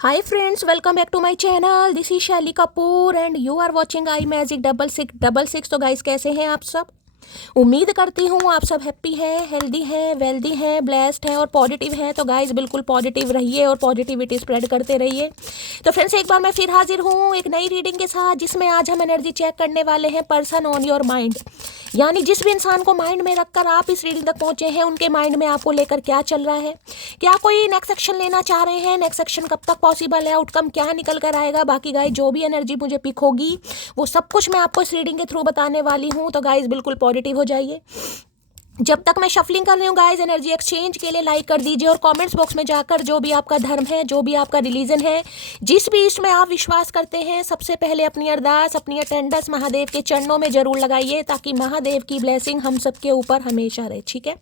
Hi friends, welcome back to my channel. This is Shelly Kapoor and you are watching I magic 6666। तो guys कैसे हैं आप सब? उम्मीद करती हूँ आप सब हैप्पी हैं, हेल्दी हैं, वेल्दी हैं, ब्लेस्ड हैं और पॉजिटिव हैं। तो गाइस बिल्कुल पॉजिटिव रहिए और पॉजिटिविटी स्प्रेड करते रहिए। तो फ्रेंड्स एक बार मैं फिर हाजिर हूँ एक नई रीडिंग के साथ, जिसमें आज हम एनर्जी चेक करने वाले हैं पर्सन ऑन योर माइंड। यानी जिस भी इंसान को माइंड में रखकर आप इस रीडिंग तक पहुंचे हैं, उनके माइंड में आपको लेकर क्या चल रहा है, क्या कोई नेक्स्ट एक्शन लेना चाह रहे हैं, नेक्स्ट एक्शन कब तक पॉसिबल है, आउटकम क्या निकल कर आएगा। बाकी गाइस जो भी एनर्जी मुझे पिक होगी वो सब कुछ मैं आपको इस रीडिंग के थ्रू बताने वाली हूँ। तो गाइस बिल्कुल पॉजिटिव हो जाइए। जब तक मैं शफलिंग कर रही हूँ गाइस, एनर्जी एक्सचेंज के लिए लाइक कर दीजिए और कमेंट्स बॉक्स में जाकर जो भी आपका धर्म है, जो भी आपका रिलीजन है, जिस भी इसमें आप विश्वास करते हैं, सबसे पहले अपनी अरदास, अपनी अटेंडेंस महादेव के चरणों में जरूर लगाइए, ताकि महादेव की ब्लेसिंग हम सबके ऊपर हमेशा रहे। ठीक है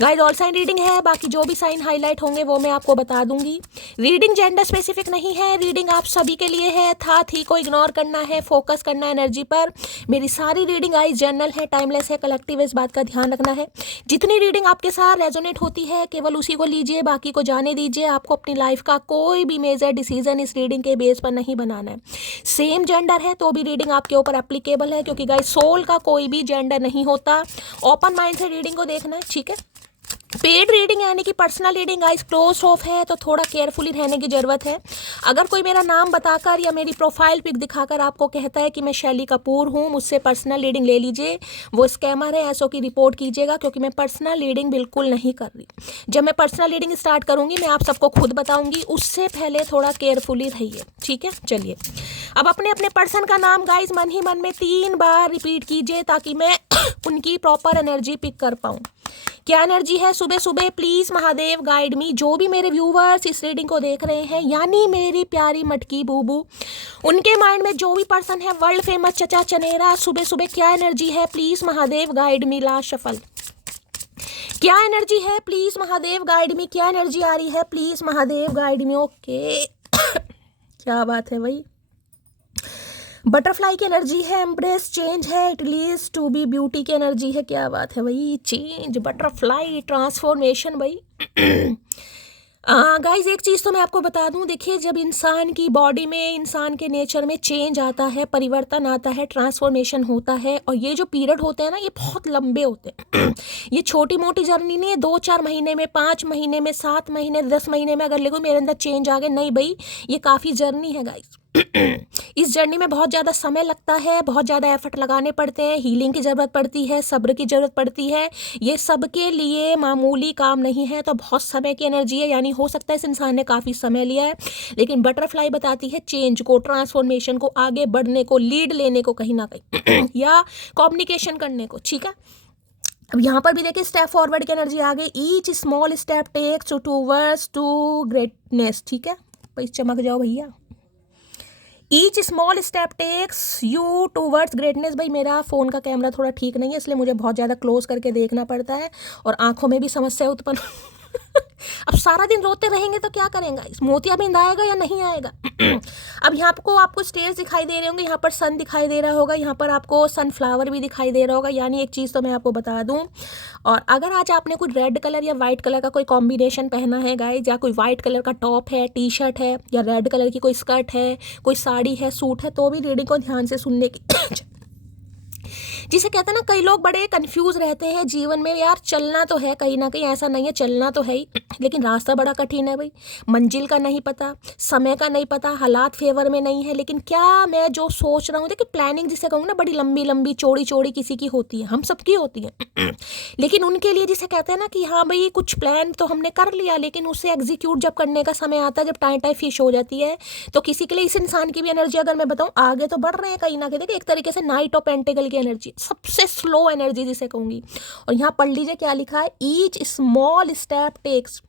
गाइस, ऑल साइन रीडिंग है, बाकी जो भी साइन हाईलाइट होंगे वो मैं आपको बता दूंगी। रीडिंग जेंडर स्पेसिफिक नहीं है, रीडिंग आप सभी के लिए है। था थी को इग्नोर करना है, फोकस करना है एनर्जी पर। मेरी सारी रीडिंग गाइस जनरल है, टाइमलेस है, कलेक्टिव है, इस बात का ध्यान रखना है। जितनी रीडिंग आपके साथ रेजोनेट होती है केवल उसी को लीजिए, बाकी को जाने दीजिए। आपको अपनी लाइफ का कोई भी मेजर डिसीजन इस रीडिंग के बेस पर नहीं बनाना है। सेम जेंडर है तो भी रीडिंग आपके ऊपर एप्लीकेबल है, क्योंकि गाइस सोल का कोई भी जेंडर नहीं होता। ओपन माइंड से रीडिंग को देखना है। ठीक है, पेड रीडिंग यानी कि personal reading guys close of है, तो थोड़ा केयरफुली रहने की ज़रूरत है। अगर कोई मेरा नाम बताकर या मेरी प्रोफाइल पिक दिखाकर आपको कहता है कि मैं शैली कपूर हूँ, मुझसे पर्सनल रीडिंग ले लीजिए, वो स्कैमर है, ऐसो की रिपोर्ट कीजिएगा, क्योंकि मैं पर्सनल रीडिंग बिल्कुल नहीं कर रही। जब मैं पर्सनल रीडिंग स्टार्ट करूँगी मैं आप सबको खुद बताऊँगी, उससे पहले थोड़ा केयरफुली रहिए। ठीक है, चलिए अब अपने अपने पर्सन का नाम गाइस मन ही मन में 3 बार रिपीट कीजिए, ताकि मैं उनकी प्रॉपर एनर्जी पिक कर पाऊँ। क्या एनर्जी है सुबह सुबह, प्लीज महादेव गाइड मी। जो भी मेरे व्यूवर्स इस रीडिंग को देख रहे हैं, यानी मेरी प्यारी मटकी बूबू, उनके माइंड में जो भी पर्सन है वर्ल्ड फेमस चचा चनेरा, सुबह सुबह क्या एनर्जी है, please Mahadev guide me. Last shuffle, क्या एनर्जी है, प्लीज महादेव गाइड मी। क्या एनर्जी आ रही है, please Mahadev guide me. Okay क्या बात है भाई, बटरफ्लाई की एनर्जी है, एम्ब्रेस चेंज है, it leads to be beauty की एनर्जी है। क्या बात है भाई, चेंज, बटरफ्लाई, ट्रांसफॉर्मेशन भाई। गाइज एक चीज़ तो मैं आपको बता दूं, देखिए जब इंसान की बॉडी में, इंसान के नेचर में चेंज आता है, परिवर्तन आता है, ट्रांसफॉर्मेशन होता है, और ये जो पीरियड होते हैं ना, ये बहुत लंबे होते हैं। ये छोटी मोटी जर्नी नहीं है, 2-4 महीने में, 5 महीने में, 7 महीने, 10 महीने में अगर देखो मेरे अंदर चेंज आ गए, नहीं भाई, ये काफ़ी जर्नी है गाइज। इस जर्नी में बहुत ज़्यादा समय लगता है, बहुत ज़्यादा एफर्ट लगाने पड़ते हैं, हीलिंग की ज़रूरत पड़ती है, सब्र की ज़रूरत पड़ती है। ये सबके लिए मामूली काम नहीं है, तो बहुत समय की एनर्जी है। यानी हो सकता है इस इंसान ने काफ़ी समय लिया है, लेकिन बटरफ्लाई बताती है चेंज को, ट्रांसफॉर्मेशन को, आगे बढ़ने को, लीड लेने को कहीं ना कहीं या कम्युनिकेशन करने को। ठीक है, अब यहाँ पर भी देखिए स्टेप फॉरवर्ड की एनर्जी आ गई। Each small step takes towards to greatness. ठीक है, भाई चमक जाओ भैया। Each small step takes you towards greatness. भाई मेरा फ़ोन का कैमरा थोड़ा ठीक नहीं है, इसलिए मुझे बहुत ज़्यादा क्लोज करके देखना पड़ता है और आंखों में भी समस्या उत्पन्न अब सारा दिन रोते रहेंगे तो क्या करेंगे, इस मोतियाबिंद आएगा या नहीं आएगा। अब यहाँ आपको स्टेयर्स दिखाई दे रहे होंगे, यहाँ पर सन दिखाई दे रहा होगा, यहाँ पर आपको सनफ्लावर भी दिखाई दे रहा होगा। यानी एक चीज़ तो मैं आपको बता दूँ, और अगर आज आपने कोई रेड कलर या वाइट कलर का कोई कॉम्बिनेशन पहना है गाइस, या कोई वाइट कलर का टॉप है, टी शर्ट है, या रेड कलर की कोई स्कर्ट है, कोई साड़ी है, सूट है, तो भी रीडिंग को ध्यान से सुनने की जिसे कहते हैं ना, कई लोग बड़े कंफ्यूज रहते हैं जीवन में। यार चलना तो है कहीं ना कहीं, ऐसा नहीं है, चलना तो है ही, लेकिन रास्ता बड़ा कठिन है भाई। मंजिल का नहीं पता, समय का नहीं पता, हालात फेवर में नहीं है। लेकिन क्या मैं जो सोच रहा हूँ, देखिए प्लानिंग जिसे कहूँ ना, बड़ी लंबी लंबी चौड़ी चौड़ी किसी की होती है, हम सबकी होती है, लेकिन उनके लिए जिसे कहते हैं ना कि हाँ भाई कुछ प्लान तो हमने कर लिया, लेकिन उसे एग्जीक्यूट जब करने का समय आता है, जब टाइम टाइम फिश हो जाती है, तो किसी के लिए इस इंसान की भी एनर्जी अगर मैं बताऊँ, आगे तो बढ़ रहे हैं कहीं ना कहीं। देखिए एक तरीके से नाइट ऑफ पेंटिकल की एनर्जी, सबसे स्लो एनर्जी जिसे कहूंगी। और यहाँ पढ़ लीजिए क्या लिखा है, ईच स्मॉल स्टेप टेक्स,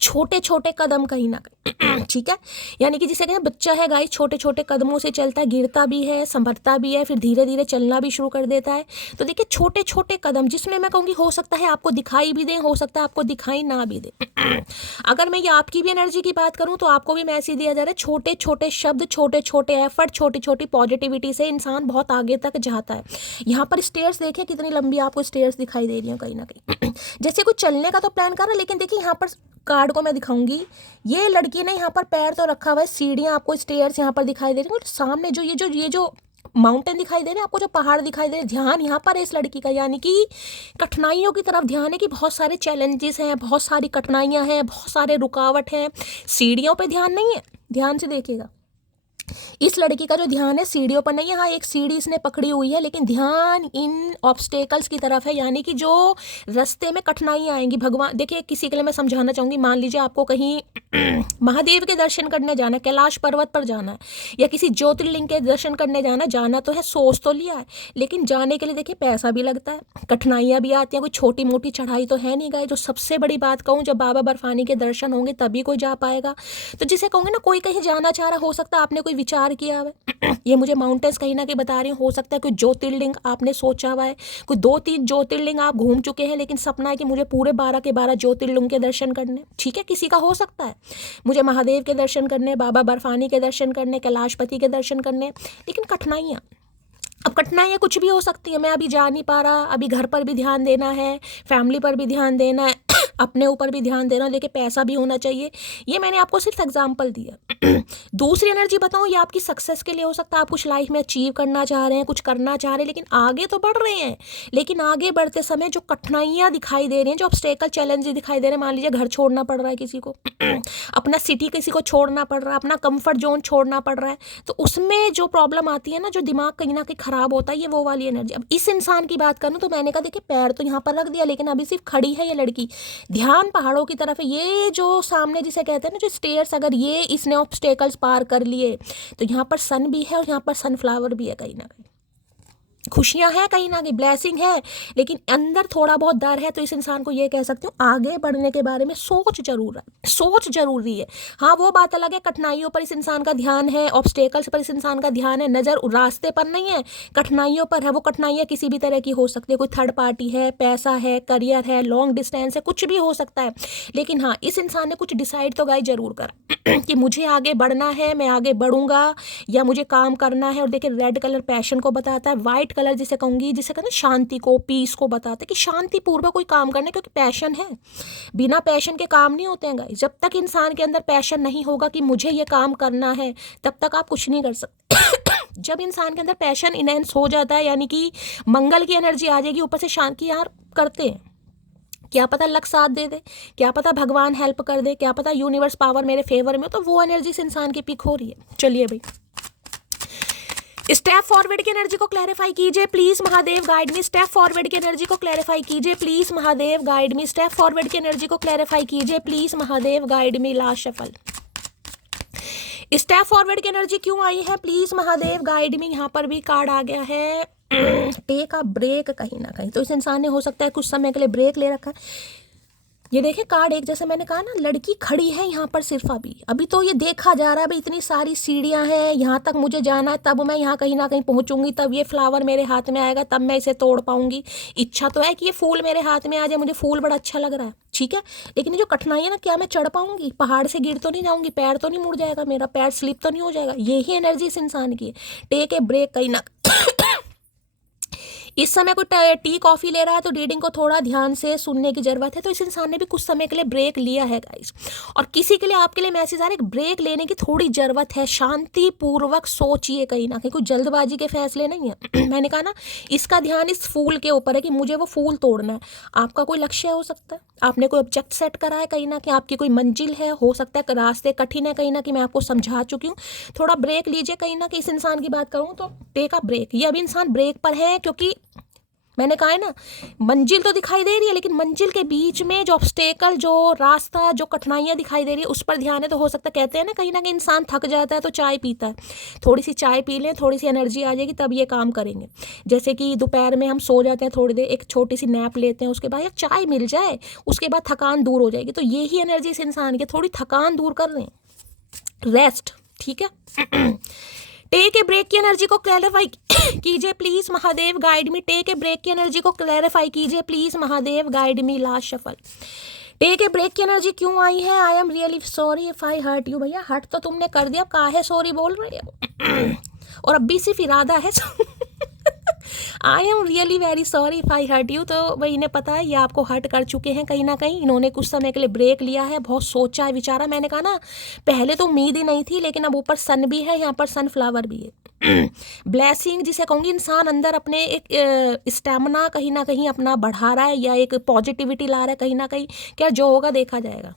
छोटे छोटे कदम कहीं ना कहीं। ठीक है, यानी कि जिसे कहते हैं बच्चा है गाइस, छोटे छोटे कदमों से चलता है, गिरता भी है, संभलता भी है, फिर धीरे धीरे चलना भी शुरू कर देता है। तो देखिए छोटे छोटे कदम, जिसमें मैं कहूँगी हो सकता है आपको दिखाई भी दें, हो सकता है आपको दिखाई ना भी दे। अगर मैं ये आपकी भी एनर्जी की बात करूँ, तो आपको भी मैसेज दिया जा रहा है, छोटे छोटे शब्द, छोटे छोटे एफर्ट, छोटी छोटी पॉजिटिविटी से इंसान बहुत आगे तक जाता है। यहाँ पर स्टेयर्स देखिए कितनी लंबी आपको स्टेयर्स दिखाई दे रही हैं कहीं ना कहीं। जैसे कुछ चलने का तो प्लान कर रहा है, लेकिन देखिए यहाँ पर कार्ड को मैं दिखाऊंगी। ये लड़की ने यहाँ पर पैर तो रखा हुआ है, सीढ़ियाँ आपको स्टेयर्स यहाँ पर दिखाई दे रही है, सामने जो ये जो माउंटेन दिखाई दे रहे हैं आपको, जो पहाड़ दिखाई दे रहे हैं, ध्यान यहाँ पर है इस लड़की का, यानी कि कठिनाइयों की तरफ ध्यान है कि बहुत सारे चैलेंजेस हैं, बहुत सारी कठिनाइयाँ हैं, बहुत सारे रुकावट हैं। सीढ़ियों पे ध्यान नहीं है, ध्यान से देखिएगा। इस लड़की का जो ध्यान है सीढ़ियों पर नहीं है। हाँ, एक सीढ़ी इसने पकड़ी हुई है, लेकिन ध्यान इन ऑब्स्टेकल्स की तरफ है, यानी कि जो रास्ते में कठिनाइयाँ आएंगी। भगवान देखिए, किसी के लिए मैं समझाना चाहूँगी, मान लीजिए आपको कहीं महादेव के दर्शन करने जाना है, कैलाश पर्वत पर जाना है, या किसी ज्योतिर्लिंग के दर्शन करने जाना तो है, सोच तो लिया है, लेकिन जाने के लिए देखिए पैसा भी लगता है, कठिनाइयाँ भी आती हैं, कोई छोटी मोटी चढ़ाई तो है नहीं। गए जो सबसे बड़ी बात कहूँ, जब बाबा बर्फानी के दर्शन होंगे तभी कोई जा पाएगा। तो जिसे कहूँगे ना, कोई कहीं जाना चाह रहा, हो सकता है आपने कोई विचार किया हुआ है, ये मुझे माउंटेन्स कहीं ना कहीं बता रही हूँ, हो सकता है कोई ज्योतिर्लिंग आपने सोचा हुआ है, कोई 2-3 ज्योतिर्लिंग आप घूम चुके हैं, लेकिन सपना है कि मुझे पूरे 12 के 12 ज्योतिर्लिंग के दर्शन करने। ठीक है, किसी का हो सकता है मुझे महादेव के दर्शन करने, बाबा बर्फानी के दर्शन करने, कैलाशपति के दर्शन करने, लेकिन कठिनाइयाँ, अब कठिनाइयाँ कुछ भी हो सकती है। मैं अभी जा नहीं पा रहा, अभी घर पर भी ध्यान देना है, फैमिली पर भी ध्यान देना है, अपने ऊपर भी ध्यान देना, देखिए पैसा भी होना चाहिए। ये मैंने आपको सिर्फ एग्जांपल दिया। दूसरी एनर्जी बताऊँ, ये आपकी सक्सेस के लिए हो सकता है। आप कुछ लाइफ में अचीव करना चाह रहे हैं, कुछ करना चाह रहे हैं, लेकिन आगे तो बढ़ रहे हैं, लेकिन आगे बढ़ते समय जो कठिनाइयाँ दिखाई दे रही हैं, जो ऑब्स्टेकल चैलेंज दिखाई दे रहे हैं, मान लीजिए घर छोड़ना पड़ रहा है किसी को, अपना सिटी किसी को छोड़ना पड़ रहा है, अपना कंफर्ट जोन छोड़ना पड़ रहा है, तो उसमें जो प्रॉब्लम आती है ना, जो दिमाग कहीं ना कहीं खराब होता है, ये वो वाली एनर्जी। अब इस इंसान की बात करूँ तो मैंने कहा देखिए पैर तो यहाँ पर रख दिया, लेकिन अभी सिर्फ खड़ी है ये लड़की, ध्यान पहाड़ों की तरफ है। ये जो सामने जिसे कहते हैं ना, जो स्टेयर्स, अगर ये इसने ऑब्स्टेकल्स पार कर लिए तो यहाँ पर सन भी है और यहाँ पर सनफ्लावर भी है, कहीं ना कहीं खुशियां हैं, कहीं ना कहीं ब्लेसिंग है, लेकिन अंदर थोड़ा बहुत डर है। तो इस इंसान को ये कह सकती हूँ, आगे बढ़ने के बारे में सोच जरूरी है। हाँ, वो बात अलग है, कठिनाइयों पर इस इंसान का ध्यान है, ऑब्स्टेकल्स पर इस इंसान का ध्यान है, नज़र रास्ते पर नहीं है, कठिनाइयों पर है। वो कठिनाइयाँ किसी भी तरह की हो सकती है, कोई थर्ड पार्टी है, पैसा है, करियर है, लॉन्ग डिस्टेंस है, कुछ भी हो सकता है। लेकिन हाँ, इस इंसान ने कुछ डिसाइड तो गाइस जरूर करा कि मुझे आगे बढ़ना है, मैं आगे बढ़ूंगा, या मुझे काम करना है। और देखिए रेड कलर पैशन को बताता है, वाइट कलर जिसे कहूंगी, जिसे कहते हैं शांति को, पीस को बताता है कि शांति पूर्वक कोई काम करना है, क्योंकि पैशन है, बिना पैशन के काम नहीं होते हैं गाइस। जब तक इंसान के अंदर पैशन नहीं होगा कि मुझे ये काम करना है, तब तक आप कुछ नहीं कर सकते। जब इंसान के अंदर पैशन इनहेंस हो जाता है, यानी कि मंगल की एनर्जी आ जाएगी, ऊपर से शांति, यार करते हैं, क्या पता लक साथ दे दे, क्या पता भगवान हेल्प कर दे, क्या पता यूनिवर्स पावर मेरे फेवर में, तो वो एनर्जी से इंसान की पिक हो रही है। चलिए भाई, स्टेप फॉरवर्ड की एनर्जी को क्लैरिफाई कीजिए please Mahadev, guide me. Step forward की एनर्जी को क्लैरिफाई कीजिए please Mahadev, guide me. Step forward की एनर्जी को क्लैरिफाई कीजिए please Mahadev, guide me. Last shuffle, step forward की एनर्जी क्यों आई है, प्लीज महादेव गाइड मी। यहाँ पर भी कार्ड आ गया है टेक अ ब्रेक, कहीं ना कहीं तो इस इंसान ने हो सकता है कुछ समय के लिए ब्रेक ले रखा है। ये देखे कार्ड एक, जैसे मैंने कहा ना, लड़की खड़ी है यहाँ पर सिर्फ अभी तो ये देखा जा रहा है भाई, इतनी सारी सीढ़ियाँ हैं, यहाँ तक मुझे जाना है, तब मैं यहाँ कहीं ना कहीं पहुँचूंगी, तब ये फ्लावर मेरे हाथ में आएगा, तब मैं इसे तोड़ पाऊंगी। इच्छा तो है कि ये फूल मेरे हाथ में आ जाए, मुझे फूल बड़ा अच्छा लग रहा है, ठीक है, लेकिन ये जो कठिनाई है ना, क्या मैं चढ़ पाऊंगी, पहाड़ से गिर तो नहीं जाऊंगी, पैर तो नहीं मुड़ जाएगा, मेरा पैर स्लिप तो नहीं हो जाएगा। यही एनर्जी इस इंसान की है। टेक ए ब्रेक, कहीं ना इस समय कोई टी कॉफ़ी ले रहा है तो रीडिंग को थोड़ा ध्यान से सुनने की ज़रूरत है। तो इस इंसान ने भी कुछ समय के लिए ब्रेक लिया है गाइस, और किसी के लिए आपके लिए मैसेज आ रहा है, ब्रेक लेने की थोड़ी ज़रूरत है, शांति पूर्वक सोचिए, कहीं ना कहीं कोई जल्दबाजी के फैसले नहीं है। मैंने कहा ना, इसका ध्यान इस फूल के ऊपर है कि मुझे वो फूल तोड़ना है। आपका कोई लक्ष्य हो सकता है, आपने कोई ऑब्जेक्ट सेट करा है, कहीं ना कहीं आपकी कोई मंजिल है, हो सकता है रास्ते कठिन है, कहीं ना कहीं मैं आपको समझा चुकी हूँ। थोड़ा ब्रेक लीजिए, कहीं ना कहीं इस इंसान की बात करूँ तो टेक अ ब्रेक। ये अभी इंसान ब्रेक पर है, क्योंकि मैंने कहा है ना, मंजिल तो दिखाई दे रही है, लेकिन मंजिल के बीच में जो ऑब्स्टेकल, जो रास्ता, जो कठिनाइयाँ दिखाई दे रही है, उस पर ध्यान है। तो हो सकता है, कहते हैं ना कहीं इंसान थक जाता है तो चाय पीता है, थोड़ी सी चाय पी लें, थोड़ी सी एनर्जी आ जाएगी, तब ये काम करेंगे। जैसे कि दोपहर में हम सो जाते हैं, थोड़ी देर एक छोटी सी नैप लेते हैं, उसके बाद एक चाय मिल जाए, उसके बाद थकान दूर हो जाएगी। तो यही एनर्जी इस इंसान की, थोड़ी थकान दूर कर रहे हैं, रेस्ट, ठीक है। टेक ए ब्रेक की एनर्जी को क्लैरिफाई कीजिए please Mahadev, guide me. Take a break की एनर्जी को क्लैरिफाई कीजिए please Mahadev, guide me. Last shuffle, take a break की एनर्जी क्यों आई है। I am really sorry if I hurt you. भैया हर्ट तो तुमने कर दिया, काहे सॉरी बोल रहे हो। और अब भी सिर्फ इरादा है I am really very sorry if I hurt you. तो भाई इन्हें पता है ये आपको हर्ट कर चुके हैं कहीं ना कहीं। इन्होंने कुछ समय के लिए ब्रेक लिया है, बहुत सोचा है विचारा। मैंने कहा ना पहले तो उम्मीद ही नहीं थी, लेकिन अब ऊपर सन भी है, यहाँ पर सनफ्लावर भी है। ब्लेसिंग जिसे कहूँगी, इंसान अंदर अपने एक स्टेमिना कहीं ना कहीं अपना बढ़ा रहा है या एक पॉजिटिविटी ला रहा है कहीं ना कहीं। क्या जो होगा देखा जाएगा,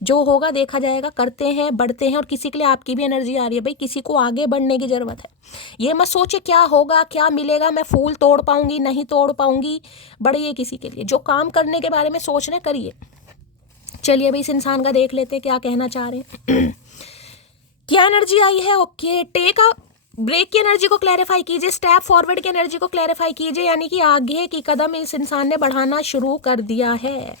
जो होगा देखा जाएगा। करते हैं, बढ़ते हैं, और किसी के लिए आपकी भी एनर्जी आ रही है भाई, किसी को आगे बढ़ने की ज़रूरत है। ये मत सोचे क्या होगा क्या मिलेगा, मैं फूल तोड़ पाऊंगी नहीं तोड़ पाऊंगी, बढ़िए किसी के लिए। जो काम करने के बारे में सोच रहे करिए। चलिए भाई इस इंसान का देख लेते हैं क्या कहना चाह रहे हैं। क्या एनर्जी आई है? ओके, टेक अ ब्रेक की एनर्जी को क्लैरिफाई कीजिए, स्टेप फॉरवर्ड की एनर्जी को क्लैरिफाई कीजिए, यानी कि आगे की कदम इस इंसान ने बढ़ाना शुरू कर दिया है।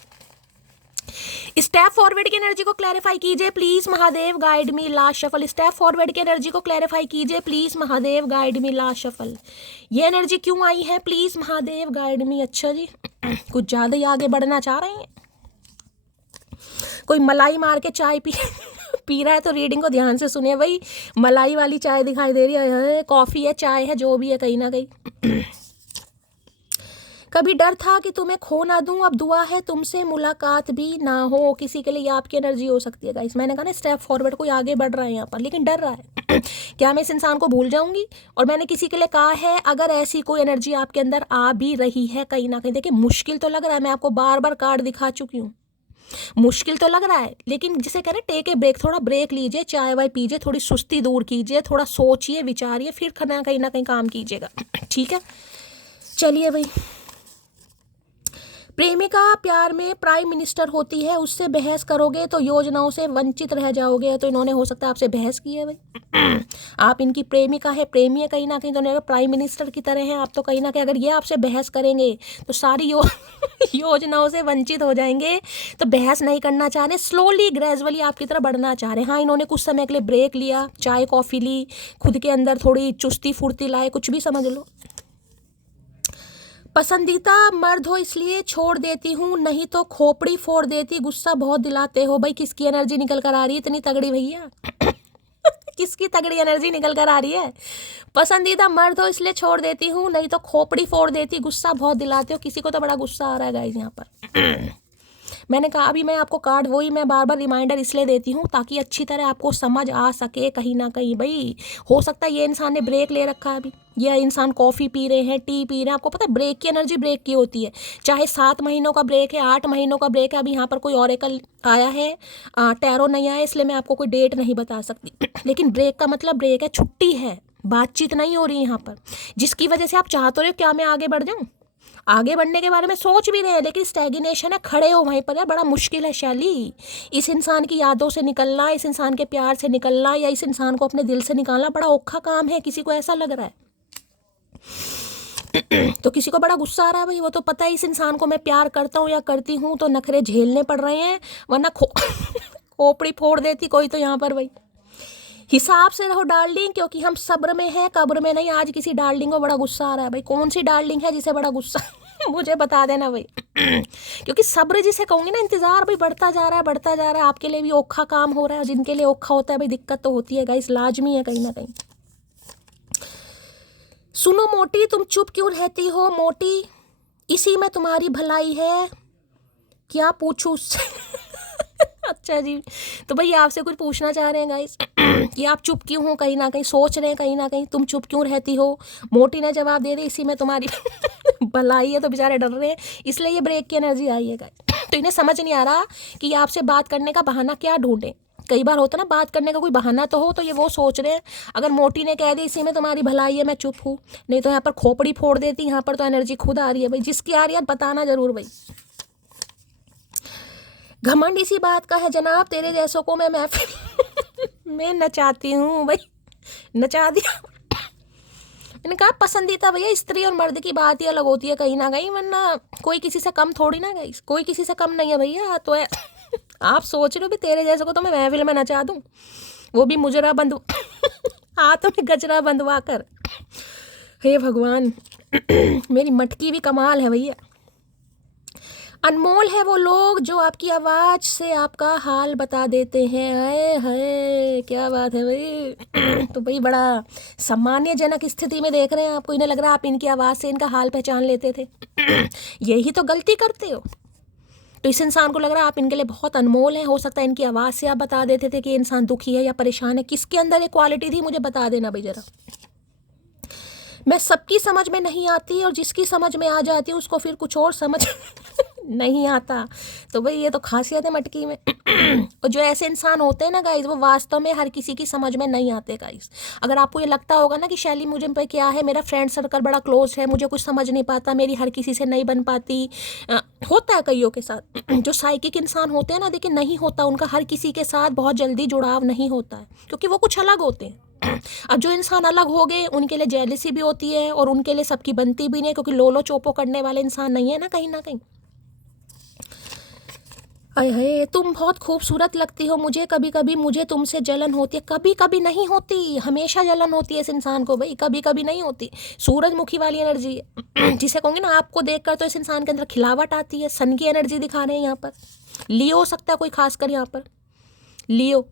स्टेप फॉरवर्ड की एनर्जी को क्लैरिफाई कीजिए please Mahadev, guide me last shuffle. Step forward की एनर्जी को क्लैरिफाई कीजिए please Mahadev, guide me last shuffle. ये एनर्जी क्यों आई है? प्लीज महादेव गाइड मी। अच्छा जी, कुछ ज्यादा ही आगे बढ़ना चाह रहे हैं। कोई मलाई मार के चाय पी रहा है तो रीडिंग को ध्यान से सुनिए भाई। मलाई वाली चाय दिखाई दे रही है, कॉफी है, चाय है, जो भी है कहीं ना कहीं। कभी डर था कि तुम्हें खो ना दूं, अब दुआ है तुमसे मुलाकात भी ना हो। किसी के लिए आपकी एनर्जी हो सकती है गाइस। मैंने कहा ना स्टेप फॉरवर्ड, कोई आगे बढ़ रहा है यहाँ पर लेकिन डर रहा है। क्या मैं इस इंसान को भूल जाऊंगी? और मैंने किसी के लिए कहा है अगर ऐसी कोई एनर्जी आपके अंदर आ भी रही है कहीं ना कहीं, देखिए मुश्किल तो लग रहा है, मैं आपको बार बार कार्ड दिखा चुकी हूँ, मुश्किल तो लग रहा है, लेकिन जिसे कह रहे टेक ए ब्रेक, थोड़ा ब्रेक लीजिए, चाय वाय पीजिए, थोड़ी सुस्ती दूर कीजिए, थोड़ा सोचिए विचारिए, फिर कहीं ना कहीं काम कीजिएगा। ठीक है, चलिए भाई। प्रेमिका प्यार में प्राइम मिनिस्टर होती है, उससे बहस करोगे तो योजनाओं से वंचित रह जाओगे। तो इन्होंने हो सकता है आपसे बहस की है भाई। आप इनकी प्रेमिका है, प्रेमी है कहीं ना कहीं, तो प्राइम मिनिस्टर की तरह हैं आप। तो कहीं ना कहीं अगर ये आपसे बहस करेंगे तो सारी योजनाओं से वंचित हो जाएंगे। तो बहस नहीं करना चाह रहे, स्लोली ग्रेजुअली आपकी तरफ बढ़ना चाह रहे हैं। हाँ, इन्होंने कुछ समय के लिए ब्रेक लिया, चाय कॉफ़ी ली, खुद के अंदर थोड़ी चुस्ती फुर्ती लाए, कुछ भी समझ लो। पसंदीदा मर्द हो इसलिए छोड़ देती हूँ, नहीं तो खोपड़ी फोड़ देती, गुस्सा बहुत दिलाते हो। भाई किसकी एनर्जी निकल कर आ रही है इतनी तगड़ी भैया? किसकी तगड़ी एनर्जी निकल कर आ रही है? पसंदीदा मर्द हो इसलिए छोड़ देती हूँ, नहीं तो खोपड़ी फोड़ देती, गुस्सा बहुत दिलाते हो। किसी को तो बड़ा गुस्सा आ रहा है गाइस यहाँ पर। मैंने कहा अभी मैं आपको कार्ड वही मैं बार बार रिमाइंडर इसलिए देती हूँ ताकि अच्छी तरह आपको समझ आ सके कहीं ना कहीं। भाई हो सकता है ये इंसान ने ब्रेक ले रखा है अभी, ये इंसान कॉफ़ी पी रहे हैं, टी पी रहे हैं। आपको पता है ब्रेक की एनर्जी ब्रेक की होती है, चाहे 7 महीनों का ब्रेक है, 8 महीनों का ब्रेक है। अभी यहाँ पर कोई ऑरेकल आया है, टैरो नहीं आया, इसलिए मैं आपको कोई डेट नहीं बता सकती। लेकिन ब्रेक का मतलब ब्रेक है, छुट्टी है, बातचीत नहीं हो रही है यहाँ पर, जिसकी वजह से आप चाहते हो क्या मैं आगे बढ़ जाऊँ। आगे बढ़ने के बारे में सोच भी रहे हैं लेकिन स्टैग्नेशन है, खड़े हो वहीं पर है, बड़ा मुश्किल है शैली। इस इंसान की यादों से निकलना, इस इंसान के प्यार से निकलना, या इस इंसान को अपने दिल से निकालना बड़ा औखा काम है। किसी को ऐसा लग रहा है तो किसी को बड़ा गुस्सा आ रहा है भाई। वो तो पता है इस इंसान को मैं प्यार करता हूँ या करती हूँ, तो नखरे झेलने पड़ रहे हैं, वरना खोपड़ी फोड़ देती कोई तो यहाँ पर। भाई हिसाब से रहो डार्लिंग, क्योंकि हम सब्र में हैं, कब्र में नहीं। आज किसी डार्लिंग को बड़ा गुस्सा आ रहा है भाई। कौन सी डार्लिंग है जिसे बड़ा गुस्सा मुझे बता देना भाई। क्योंकि सब्र जिसे कहूँगी ना, इंतजार भाई बढ़ता जा रहा है, बढ़ता जा रहा है। आपके लिए भी औखा काम हो रहा है, जिनके लिए औखा होता है भाई दिक्कत तो होती है गाइस, लाजमी है कहीं ना कहीं। सुनो मोटी, तुम चुप क्यों रहती हो मोटी, इसी में तुम्हारी भलाई है, क्या पूछूं उससे? अच्छा जी, तो भाई आपसे कुछ पूछना चाह रहे हैं गाइस कि आप चुप क्यों हो, कहीं ना कहीं सोच रहे हैं कहीं ना कहीं तुम चुप क्यों रहती हो। मोटी ने जवाब दे दी इसी में तुम्हारी भलाई है। तो बेचारे डर रहे हैं, इसलिए ये ब्रेक की एनर्जी आई है गाइस। तो इन्हें समझ नहीं आ रहा कि आपसे बात करने का बहाना क्या ढूंढें। कई बार होता ना बात करने का कोई बहाना तो हो, तो ये वो सोच रहे हैं अगर मोटी ने कह दी इसी में तुम्हारी भलाई है, मैं चुप हूँ, नहीं तो यहाँ पर खोपड़ी फोड़ देती। यहाँ पर तो एनर्जी खुद आ रही है भाई, जिसकी आ रही है बताना जरूर भाई। घमंड इसी बात का है जनाब, तेरे जैसों को मैं महफिल में नचाती हूँ भाई, नचा दिया। मैंने कहा पसंदीदा भैया, स्त्री और मर्द की बात ही अलग होती है कहीं ना कहीं, वरना कोई किसी से कम थोड़ी ना गई, कोई किसी से कम नहीं है भैया। तो है आप सोच रहे हो भी तेरे जैसे को तो मैं महफिल में नचा दूँ, वो भी मुजरा बंद हाथों में गजरा बंधवा कर। हे भगवान, मेरी मटकी भी कमाल है भैया। अनमोल है वो लोग जो आपकी आवाज़ से आपका हाल बता देते हैं। हाय हाय, क्या बात है भाई। तो भाई बड़ा सम्मानजनक स्थिति में देख रहे हैं आपको, इन्हें लग रहा है आप इनकी आवाज़ से इनका हाल पहचान लेते थे। यही तो गलती करते हो। तो इस इंसान को लग रहा है आप इनके लिए बहुत अनमोल हैं। हो सकता है इनकी आवाज़ से आप बता देते थे कि ये इंसान दुखी है या परेशान है। किसके अंदर ये क्वालिटी थी मुझे बता देना भाई ज़रा। मैं सबकी समझ में नहीं आती और जिसकी समझ में आ जाती है उसको फिर कुछ और समझ नहीं आता। तो भाई ये तो खासियत है मटकी में। और जो ऐसे इंसान होते हैं ना गाइस, वो वास्तव में हर किसी की समझ में नहीं आते गाइस। अगर आपको ये लगता होगा ना कि शैली मुझे पे क्या है, मेरा फ्रेंड सर्कल बड़ा क्लोज है, मुझे कुछ समझ नहीं पाता, मेरी हर किसी से नहीं बन पाती, होता है कईयों के साथ। जो साइकिक इंसान होते हैं ना, देखिए नहीं होता उनका हर किसी के साथ बहुत जल्दी जुड़ाव नहीं होता है, क्योंकि वो कुछ अलग होते हैं। अब जो इंसान अलग हो गए उनके लिए जेलसी भी होती है और उनके लिए सबकी बनती भी नहीं है, क्योंकि लोलो चोपो करने वाले इंसान नहीं है ना कहीं। अरे हे, तुम बहुत खूबसूरत लगती हो मुझे, कभी कभी मुझे तुमसे जलन होती है। कभी कभी नहीं होती, हमेशा जलन होती है इस इंसान को भाई, कभी कभी नहीं होती। सूरजमुखी वाली एनर्जी है। जिसे कहूँगी ना, आपको देखकर तो इस इंसान के अंदर खिलावट आती है। सन की एनर्जी दिखा रहे हैं यहाँ पर। लियो हो सकता है कोई खासकर यहाँ पर, लियो,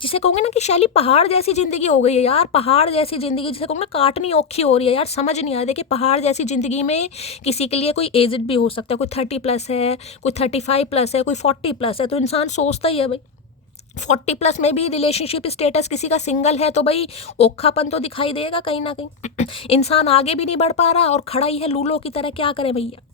जिसे कहूँगे ना कि शैली पहाड़ जैसी ज़िंदगी हो गई है यार। पहाड़ जैसी ज़िंदगी जिसे कहूँगा ना, काटनी औखी हो रही है यार, समझ नहीं आ रहा। देखिए पहाड़ जैसी ज़िंदगी में किसी के लिए कोई एजड भी हो सकता है, कोई 30+ है, कोई 35+ है, कोई 40+ है। तो इंसान सोचता ही है भाई 40+ में भी रिलेशनशिप स्टेटस किसी का सिंगल है तो भाई ओखापन तो दिखाई देगा कहीं ना कहीं। इंसान आगे भी नहीं बढ़ पा रहा और खड़ा ही है लूलो की तरह। क्या करें भैया।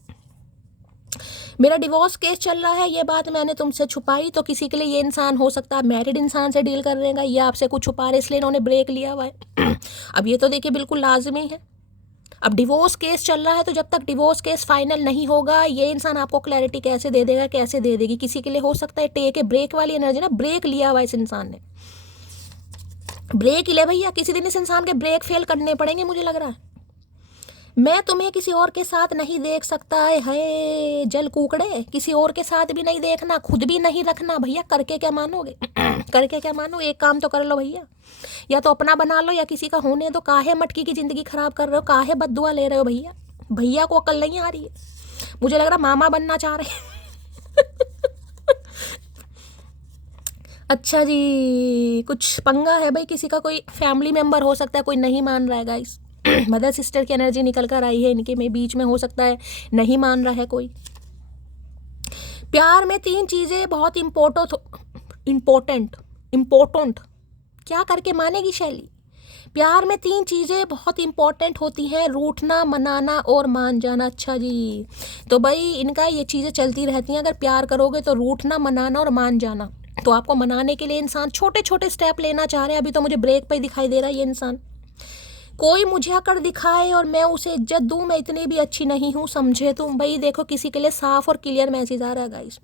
मेरा डिवोर्स केस चल रहा है, ये बात मैंने तुमसे छुपाई। तो किसी के लिए ये इंसान हो सकता है मैरिड इंसान से डील कर रहेगा, ये आपसे कुछ छुपा रहे इसलिए इन्होंने ब्रेक लिया हुआ है। अब ये तो देखिए बिल्कुल लाजमी है। अब डिवोर्स केस चल रहा है, तो जब तक डिवोर्स केस फाइनल नहीं होगा ये इंसान आपको क्लैरिटी कैसे दे देगा, कैसे दे देगी। किसी के लिए हो सकता है टेक ए ब्रेक वाली एनर्जी ना, ब्रेक लिया हुआ इस इंसान ने, ब्रेक ले भैया। किसी दिन इस इंसान के ब्रेक फेल करने पड़ेंगे मुझे लग रहा है। मैं तुम्हें किसी और के साथ नहीं देख सकता है जल कुकड़े, किसी और के साथ भी नहीं देखना, खुद भी नहीं रखना भैया। करके क्या मानोगे। करके क्या मानो, एक काम तो कर लो भैया, या तो अपना बना लो या किसी का होने दो। काहे मटकी की जिंदगी खराब कर रहे हो, काहे बद्दुआ ले रहे हो भैया। भैया को अकल नहीं आ रही है, मुझे लग रहा मामा बनना चाह रहे हैं। अच्छा जी, कुछ पंगा है भाई, किसी का कोई फैमिली मेंबर हो सकता है, कोई नहीं मान रहा है गाइस। मदर सिस्टर की एनर्जी निकल कर आई है इनके में, बीच में हो सकता है नहीं मान रहा है कोई। प्यार में 3 चीज़ें बहुत इम्पोर्टेंट क्या करके मानेगी शैली। प्यार में 3 चीज़ें बहुत इंपॉर्टेंट होती हैं, रूठना, मनाना और मान जाना। अच्छा जी, तो भाई इनका ये चीज़ें चलती रहती हैं। अगर प्यार करोगे तो रूठना, मनाना और मान जाना। तो आपको मनाने के लिए इंसान छोटे छोटे स्टेप लेना चाह रहे हैं। अभी तो मुझे ब्रेक पे ही दिखाई दे रहा है ये इंसान। कोई मुझे आकर दिखाए और मैं उसे इज्जत दूं, मैं इतनी भी अच्छी नहीं हूँ, समझे तुम। भाई देखो किसी के लिए साफ और क्लियर मैसेज आ रहा है गाइस।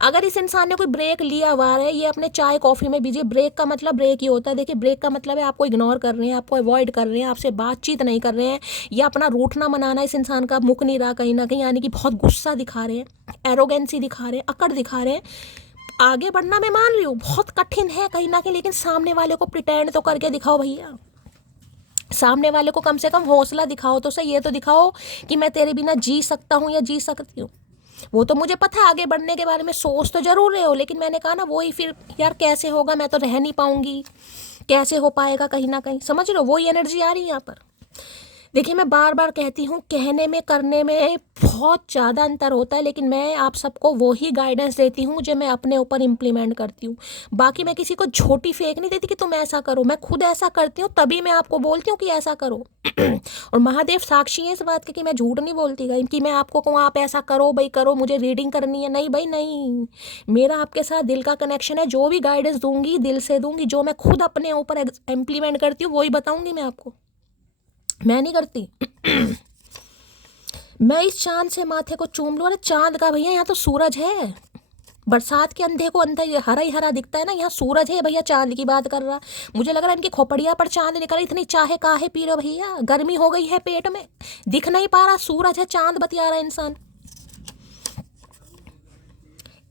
अगर इस इंसान ने कोई ब्रेक लिया हुआ है, ये अपने चाय कॉफ़ी में बिजी। ब्रेक का मतलब ब्रेक ही होता है। देखिए ब्रेक का मतलब है आपको इग्नोर कर रहे हैं, आपको अवॉइड कर रहे हैं, आपसे बातचीत नहीं कर रहे हैं, या अपना रूठना मनाना इस इंसान का मुक नहीं रहा कहीं ना कहीं, यानी कि बहुत गुस्सा दिखा रहे हैं, एरोगेंसी दिखा रहे हैं, अकड़ दिखा रहे हैं। आगे बढ़ना मैं मान रही हूँ बहुत कठिन है कहीं ना कहीं, लेकिन सामने वाले को प्रिटेंड तो करके दिखाओ भैया। सामने वाले को कम से कम हौसला दिखाओ तो सही, ये तो दिखाओ कि मैं तेरे बिना जी सकता हूँ या जी सकती हूँ। वो तो मुझे पता है आगे बढ़ने के बारे में सोच तो जरूर रहे हो, लेकिन मैंने कहा ना वही फिर यार कैसे होगा, मैं तो रह नहीं पाऊंगी, कैसे हो पाएगा कहीं ना कहीं, समझ लो वही एनर्जी आ रही है यहाँ पर। देखिए मैं बार बार कहती हूँ कहने में करने में बहुत ज़्यादा अंतर होता है, लेकिन मैं आप सबको वही गाइडेंस देती हूँ जो मैं अपने ऊपर इम्प्लीमेंट करती हूँ। बाकी मैं किसी को झूठी फेक नहीं देती कि तुम ऐसा करो, मैं खुद ऐसा करती हूँ तभी मैं आपको बोलती हूँ कि ऐसा करो। और महादेव साक्षी है इस बात के कि मैं झूठ नहीं बोलती गई कि मैं आपको कहूँ आप ऐसा करो भाई करो, मुझे रीडिंग करनी है। नहीं भाई नहीं, मेरा आपके साथ दिल का कनेक्शन है। जो भी गाइडेंस दूंगी दिल से दूंगी, जो मैं खुद अपने ऊपर इम्प्लीमेंट करती हूँ वही बताऊंगी मैं आपको, मैं नहीं करती। मैं इस चांद से माथे को चूम लूँ। अरे चांद का भैया, यहाँ तो सूरज है। बरसात के अंधे को अंधा हरा ही हरा दिखता है ना, यहाँ सूरज है भैया, चांद की बात कर रहा। मुझे लग रहा है इनकी खोपड़िया पर चांद निकल, इतनी चाहे काहे पी रहे भैया, गर्मी हो गई है पेट में, दिख नहीं पा रहा, सूरज है, चांद बतिया रहा इंसान।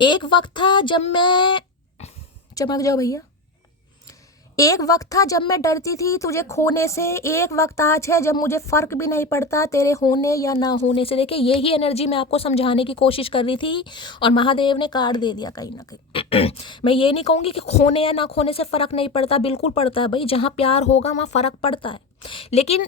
एक वक्त था जब मैं, चमक जाओ भैया, एक वक्त था जब मैं डरती थी तुझे खोने से, एक वक्त आज है जब मुझे फ़र्क भी नहीं पड़ता तेरे होने या ना होने से। देखिए यही एनर्जी मैं आपको समझाने की कोशिश कर रही थी और महादेव ने कार्ड दे दिया कहीं ना कहीं। मैं ये नहीं कहूँगी कि खोने या ना खोने से फ़र्क नहीं पड़ता, बिल्कुल पड़ता है भाई। जहाँ प्यार होगा वहाँ फ़र्क पड़ता है। लेकिन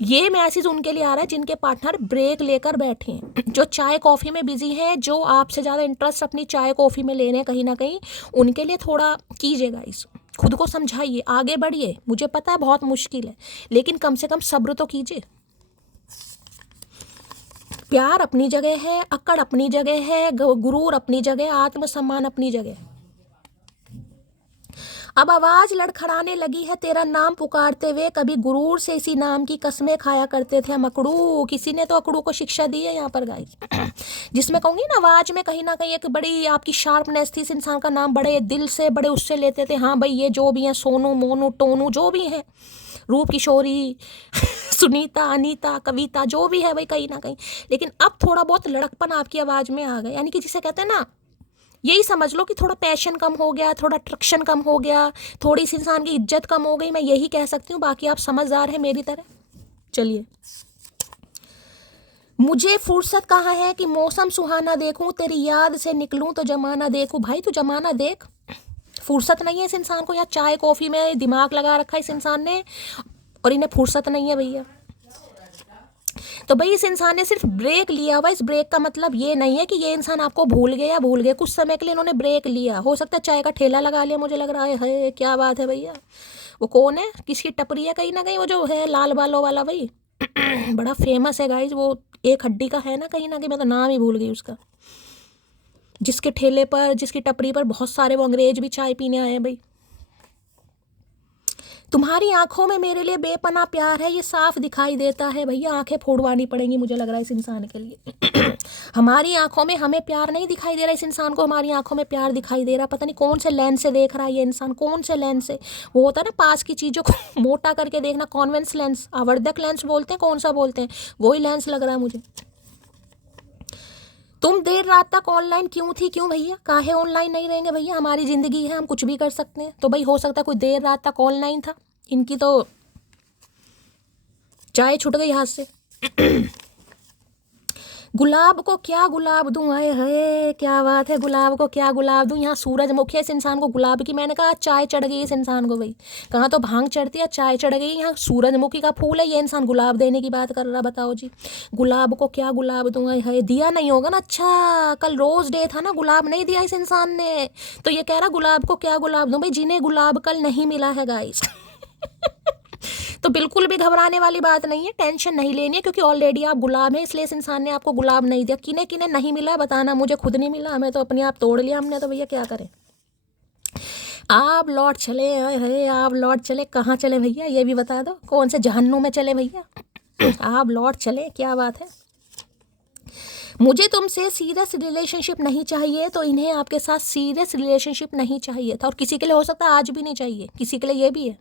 ये मैसेज उनके लिए आ रहा है जिनके पार्टनर ब्रेक लेकर बैठे हैं, जो चाय कॉफ़ी में बिजी हैं, जो आपसे ज़्यादा इंटरेस्ट अपनी चाय कॉफ़ी में ले रहे हैं कहीं ना कहीं। उनके लिए थोड़ा कीजिएगा, इस खुद को समझाइए, आगे बढ़िए। मुझे पता है बहुत मुश्किल है, लेकिन कम से कम सब्र तो कीजिए। प्यार अपनी जगह है, अक्कड़ अपनी जगह है, गुरूर अपनी जगह, आत्मसम्मान अपनी जगह। अब आवाज लड़खड़ाने लगी है तेरा नाम पुकारते हुए, कभी गुरूर से इसी नाम की कस्में खाया करते थे हम। अकड़ू, किसी ने तो अकड़ू को शिक्षा दी है यहाँ पर गाइस। जिसमें कहूँगी ना आवाज में कहीं ना कहीं एक बड़ी आपकी शार्पनेस थी। इस इंसान का नाम बड़े दिल से, बड़े उससे लेते थे। हाँ भाई, ये जो भी हैं, सोनू, मोनू, टोनू, जो भी हैं, रूप किशोरी, सुनीता, अनीता, कविता, जो भी है भाई कहीं ना कहीं। लेकिन अब थोड़ा बहुत लड़कपन आपकी आवाज में आ गया, यानी कि जिसे कहते हैं ना, यही समझ लो कि थोड़ा पैशन कम हो गया, थोड़ा अट्रैक्शन कम हो गया, थोड़ी इस इंसान की इज्जत कम हो गई। मैं यही कह सकती हूँ, बाकी आप समझदार हैं मेरी तरह। चलिए, मुझे फुर्सत कहाँ है कि मौसम सुहाना देखूं, तेरी याद से निकलूं तो जमाना देखूं। भाई तू जमाना देख, फुर्सत नहीं है इस इंसान को। यहाँ चाय कॉफ़ी में दिमाग लगा रखा है इस इंसान ने, और इन्हें फुर्सत नहीं है भैया। तो भाई इस इंसान ने सिर्फ ब्रेक लिया हुआ। इस ब्रेक का मतलब ये नहीं है कि ये इंसान आपको भूल गया, भूल गया। कुछ समय के लिए इन्होंने ब्रेक लिया, हो सकता है चाय का ठेला लगा लिया, मुझे लग रहा है। क्या बात है भैया। वो कौन है, किसकी टपरी है कहीं ना कहीं, वो जो है लाल बालों वाला भाई। बड़ा फेमस है गाइज वो, एक हड्डी का है ना कहीं ना कहीं, मैं तो नाम ही भूल गई उसका। जिसके ठेले पर, जिसकी टपरी पर बहुत सारे वो अंग्रेज भी चाय पीने आए हैं भाई। तुम्हारी आंखों में मेरे लिए बेपनाह प्यार है, ये साफ दिखाई देता है। भैया आंखें फोड़वानी पड़ेंगी मुझे लग रहा है इस इंसान के लिए। हमारी आंखों में हमें प्यार नहीं दिखाई दे रहा, इस इंसान को हमारी आंखों में प्यार दिखाई दे रहा। पता नहीं कौन से लेंस से देख रहा है ये इंसान, कौन से लेंस से। वो होता है ना पास की चीज़ों को मोटा करके देखना, कॉन्वेंस लेंस, आवर्धक लेंस बोलते हैं, कौन सा बोलते हैं, वही लेंस लग रहा है मुझे। तुम देर रात तक ऑनलाइन क्यों थी, क्यों भैया, काहे ऑनलाइन नहीं रहेंगे भैया, हमारी ज़िंदगी है, हम कुछ भी कर सकते हैं। तो भाई हो सकता है कोई देर रात तक ऑनलाइन था, इनकी तो चाय छूट गई हाथ से। गुलाब को क्या गुलाब दूं, आए है क्या बात है, गुलाब को क्या गुलाब दूं। यहाँ सूरजमुखी है इस इंसान को गुलाब की, मैंने कहा चाय चढ़ गई इस इंसान को भाई। कहाँ तो भांग चढ़ती है, चाय चढ़ गई। यहाँ सूरजमुखी का फूल है, ये इंसान गुलाब देने की बात कर रहा। बताओ जी, गुलाब को क्या गुलाब दूं, आए है। दिया नहीं होगा ना, अच्छा कल रोज डे था ना, गुलाब नहीं दिया इस इंसान ने, तो ये कह रहा गुलाब को क्या गुलाब दूं। भाई जिन्हें गुलाब कल नहीं मिला है गाइस, तो बिल्कुल भी घबराने वाली बात नहीं है, टेंशन नहीं लेनी है, क्योंकि ऑलरेडी आप गुलाब हैं, इसलिए इस इंसान ने आपको गुलाब नहीं दिया। किन्हें किन्हें नहीं मिला बताना, मुझे खुद नहीं मिला, हमें तो अपने आप तोड़ लिया हमने, तो भैया क्या करें। आप लौट चले है, आप लौट चले, कहाँ चले भैया ये भी बता दो, कौन से जहन्नुम में चले भैया। आप लौट चले, क्या बात है। मुझे तुमसे सीरियस रिलेशनशिप नहीं चाहिए, तो इन्हें आपके साथ सीरियस रिलेशनशिप नहीं चाहिए था, और किसी के लिए हो सकता है आज भी नहीं चाहिए, किसी के लिए ये भी है।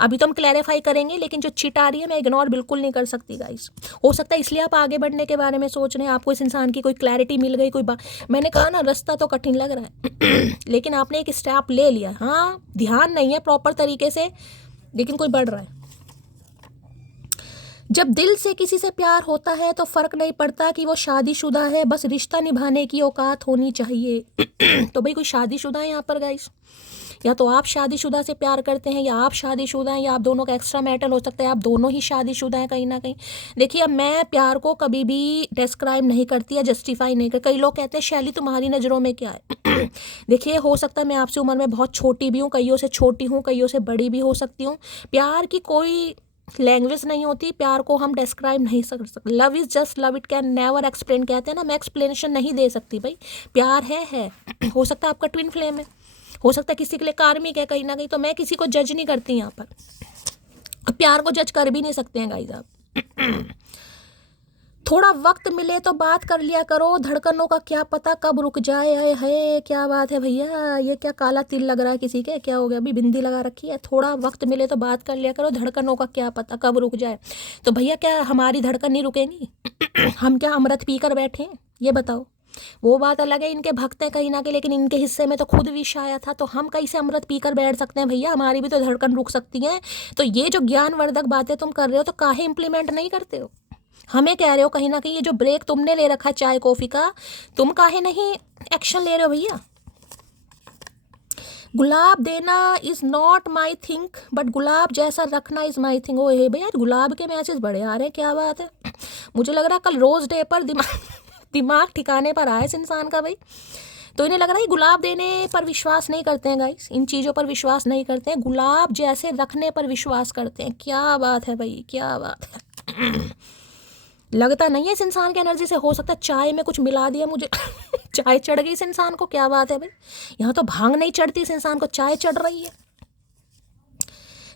अभी तो हम क्लैरिफाई करेंगे, लेकिन जो चिट आ रही है मैं इग्नोर बिल्कुल नहीं कर सकती गाइस। हो सकता है इसलिए आप आगे बढ़ने के बारे में सोच रहे हैं, आपको इस इंसान की कोई क्लैरिटी मिल गई, कोई बात। मैंने कहा ना रास्ता तो कठिन लग रहा है, लेकिन आपने एक स्टेप ले लिया। हाँ ध्यान नहीं है प्रॉपर तरीके से, लेकिन कोई बढ़ रहा है। जब दिल से किसी से प्यार होता है तो फ़र्क नहीं पड़ता कि वो शादीशुदा है, बस रिश्ता निभाने की औकात होनी चाहिए। तो भाई कोई शादीशुदा है यहाँ पर गाइस, या तो आप शादीशुदा से प्यार करते हैं, या आप शादीशुदा हैं, या आप दोनों का एक्स्ट्रा मैटर हो सकता है, आप दोनों ही शादीशुदा हैं कहीं ना कहीं। देखिए अब मैं प्यार को कभी भी डिस्क्राइब नहीं करती या जस्टिफाई नहीं करती। कई लोग कहते हैं शैली तुम्हारी नज़रों में क्या है। देखिए हो सकता है मैं आपसे उम्र में बहुत छोटी भी हूँ, कईयों से छोटी हूँ, कईयों से बड़ी भी हो सकती हूँ। प्यार की कोई लैंग्वेज नहीं होती, प्यार को हम डिस्क्राइब नहीं कर सकते। Love is just love, it can never explain, कहते हैं ना, मैं एक्सप्लेनेशन नहीं दे सकती भाई। प्यार है। हो सकता है आपका ट्विन फ्लेम है, हो सकता है किसी के लिए कार्मिक है कहीं ना कहीं, तो मैं किसी को जज नहीं करती यहाँ पर। प्यार को जज कर भी नहीं सकते हैं गाइस आप। थोड़ा वक्त मिले तो बात कर लिया करो, धड़कनों का क्या पता कब रुक जाए। है क्या बात है भैया, ये क्या काला तिल लग रहा है किसी के, क्या हो गया, अभी बिंदी लगा रखी है। थोड़ा वक्त मिले तो बात कर लिया करो, धड़कनों का क्या पता कब रुक जाए। तो भैया क्या हमारी धड़कन नहीं रुकेंगी? हम क्या अमृत पी कर बैठे हैं, ये बताओ। वो बात अलग है, इनके भक्त हैं कहीं ना कहीं, लेकिन इनके हिस्से में तो खुद विष आया था, तो हम कैसे अमृत पीकर बैठ सकते हैं भैया? हमारी भी तो धड़कन रुक सकती है। तो ये जो ज्ञानवर्धक बातें तुम कर रहे हो तो काहे इम्प्लीमेंट नहीं करते हो? हमें कह रहे हो कहीं ना कहीं ये जो ब्रेक तुमने ले रखा है चाय कॉफ़ी का, तुम काहे नहीं एक्शन ले रहे हो भैया? गुलाब देना is not my think, but गुलाब जैसा रखना इज़ माई थिंग। ओ हे भैया, गुलाब के मैसेज बड़े आ रहे हैं, क्या बात है? मुझे लग रहा है कल रोज़ डे पर दिमाग ठिकाने पर आया इस इंसान का भाई। तो इन्हें लग रहा है गुलाब देने पर विश्वास नहीं करते हैं गाइस, इन चीज़ों पर विश्वास नहीं करते हैं, गुलाब जैसे रखने पर विश्वास करते हैं। क्या बात है भाई, क्या बात है। लगता नहीं है इस इंसान की एनर्जी से, हो सकता है चाय में कुछ मिला दिया मुझे चाय चढ़ गई इस इंसान को, क्या बात है भाई? यहाँ तो भांग नहीं चढ़ती इस इंसान को, चाय चढ़ रही है।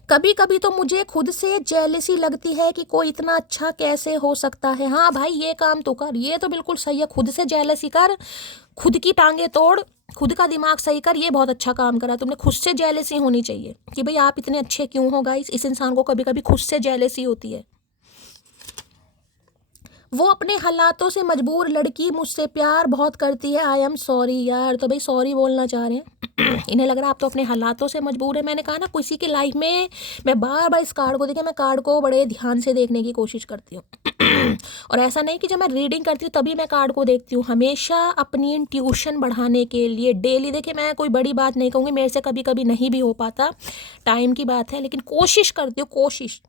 कभी कभी तो मुझे खुद से जेलसी लगती है कि कोई इतना अच्छा कैसे हो सकता है। हाँ भाई, ये काम तो कर, ये तो बिल्कुल सही है, खुद से जेलसी कर, खुद की टांगे तोड़, खुद का दिमाग सही कर, ये बहुत अच्छा काम करा तुमने। खुद से जेलसी होनी चाहिए कि भाई आप इतने अच्छे क्यों हो गाइस। इस इंसान को कभी कभी खुद से जेलसी होती है। वो अपने हालातों से मजबूर लड़की मुझसे प्यार बहुत करती है, आई एम सॉरी यार। तो भाई सॉरी बोलना चाह रहे हैं इन्हें लग रहा है आप तो अपने हालातों से मजबूर है। मैंने कहा ना, किसी की लाइफ में मैं बार बार इस कार्ड को देखे, मैं कार्ड को बड़े ध्यान से देखने की कोशिश करती हूँ और ऐसा नहीं कि जब मैं रीडिंग करती हूँ तभी मैं कार्ड को देखती हूँ, हमेशा अपनी इंट्यूशन बढ़ाने के लिए डेली। देखिए, मैं कोई बड़ी बात नहीं कहूँगी, मेरे से कभी कभी नहीं भी हो पाता, टाइम की बात है, लेकिन कोशिश करती हूँ, कोशिश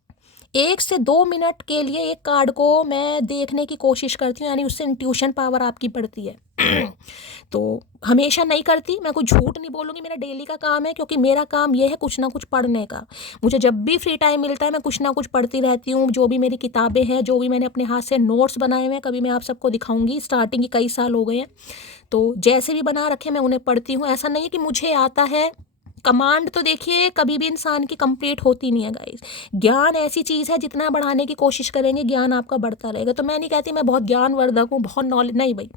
1 से 2 मिनट के लिए एक कार्ड को मैं देखने की कोशिश करती हूँ, यानी उससे इंट्यूशन पावर आपकी बढ़ती है। तो हमेशा नहीं करती, मैं कोई झूठ नहीं बोलूँगी, मेरा डेली का काम है, क्योंकि मेरा काम ये है कुछ ना कुछ पढ़ने का। मुझे जब भी फ्री टाइम मिलता है मैं कुछ ना कुछ पढ़ती रहती हूँ। जो भी मेरी किताबें हैं, जो भी मैंने अपने हाथ से नोट्स बनाए हुए हैं, कभी मैं आप सबको दिखाऊंगी, स्टार्टिंग की कई साल हो गए हैं, तो जैसे भी बना रखे मैं उन्हें पढ़ती हूँ। ऐसा नहीं है कि मुझे आता है, कमांड तो देखिए कभी भी इंसान की कंप्लीट होती नहीं है गाइस। ज्ञान ऐसी चीज़ है, जितना बढ़ाने की कोशिश करेंगे ज्ञान आपका बढ़ता रहेगा। तो मैं नहीं कहती मैं बहुत ज्ञानवर्धक हूँ, बहुत नॉलेज, नहीं भाई,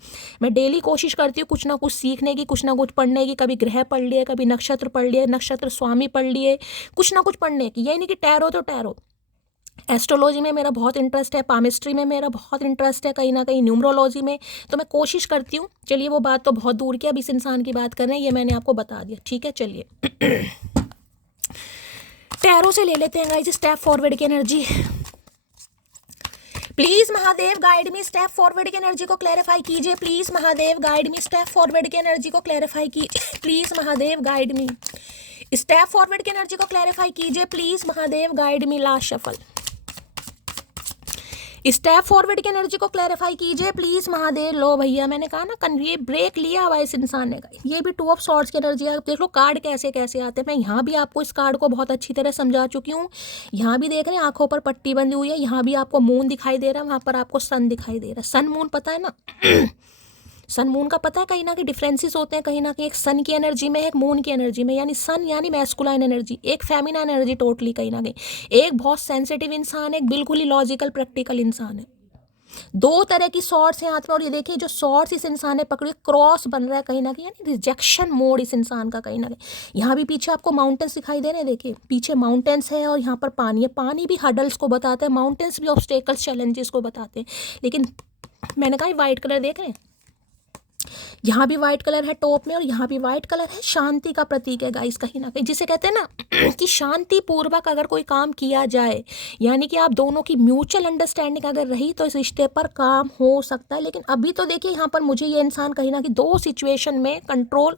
मैं डेली कोशिश करती हूँ कुछ ना कुछ सीखने की, कुछ ना कुछ पढ़ने की। कभी ग्रह पढ़ लिए, कभी नक्षत्र पढ़ लिए, नक्षत्र स्वामी पढ़ लिए, कुछ ना कुछ पढ़ने की। यही नहीं कि टैरो तो टैरो, एस्ट्रोलॉजी में मेरा बहुत इंटरेस्ट है, पामिस्ट्री में मेरा बहुत इंटरेस्ट है, कहीं ना कहीं न्यूमरोलॉजी में। तो मैं कोशिश करती हूँ। चलिए, वो बात तो बहुत दूर की, अब इस इंसान की बात कर रहे हैं, ये मैंने आपको बता दिया, ठीक है। चलिए टैरो से ले लेते हैं गाइस स्टेप फॉरवर्ड की energy. Please Mahadev guide me, step forward की एनर्जी को क्लैरिफाई कीजिए। Please Mahadev guide me, step forward की एनर्जी को क्लैरिफाई कीजिए। Please Mahadev guide me, step forward की एनर्जी को क्लैरिफाई कीजिए। Please Mahadev guide me. Last shuffle, step forward की एनर्जी को क्लैरिफाई कीजिए प्लीज महादेव। लो भैया, मैंने कहा ना, ये ब्रेक लिया हुआ इस इंसान ने। ये भी 2 ऑफ सॉर्ड्स की एनर्जी है। आप देख लो कार्ड कैसे कैसे आते हैं। मैं यहाँ भी आपको इस कार्ड को बहुत अच्छी तरह समझा चुकी हूँ। यहाँ भी देख रहे हैं आंखों पर पट्टी बंधी हुई है, यहाँ भी आपको मून दिखाई दे रहा है, वहाँ पर आपको सन दिखाई दे रहा है। सन मून पता है ना सन मून का पता है, कहीं ना कहीं डिफरेंसेस होते हैं, कहीं ना कहीं एक सन की एनर्जी में, एक मून की एनर्जी में। यानी सन यानी मैस्कुलाइन एनर्जी, एक फेमिनाइन एनर्जी टोटली, कहीं ना कहीं एक बहुत सेंसिटिव इंसान है, एक बिल्कुल ही लॉजिकल प्रैक्टिकल इंसान है। 2 तरह की सॉर्ट्स हैं हाथ में, और ये देखिए जो सॉर्ट्स इस इंसान ने पकड़ी, क्रॉस बन रहा है कहीं ना कहीं, यानी रिजेक्शन मोड इस इंसान का कहीं ना कहीं। यहाँ भी पीछे आपको माउंटेन्स दिखाई दे रहे हैं, देखिए पीछे माउंटेन्स है और यहाँ पर पानी है। पानी भी हडल्स को बताते हैं, माउंटेन्स भी ऑब्स्टेकल्स, चैलेंजेस को बताते हैं। लेकिन मैंने कहा व्हाइट कलर देख रहे हैं, यहाँ भी व्हाइट कलर है टॉप में और यहाँ भी व्हाइट कलर है, शांति का प्रतीक है गाइस कहीं ना कहीं, जिसे कहते हैं ना कि शांति पूर्वक अगर कोई काम किया जाए, यानी कि आप दोनों की म्यूचुअल अंडरस्टैंडिंग अगर रही तो इस रिश्ते पर काम हो सकता है। लेकिन अभी तो देखिए यहाँ पर मुझे ये इंसान कहीं ना कहीं 2 सिचुएशन में कंट्रोल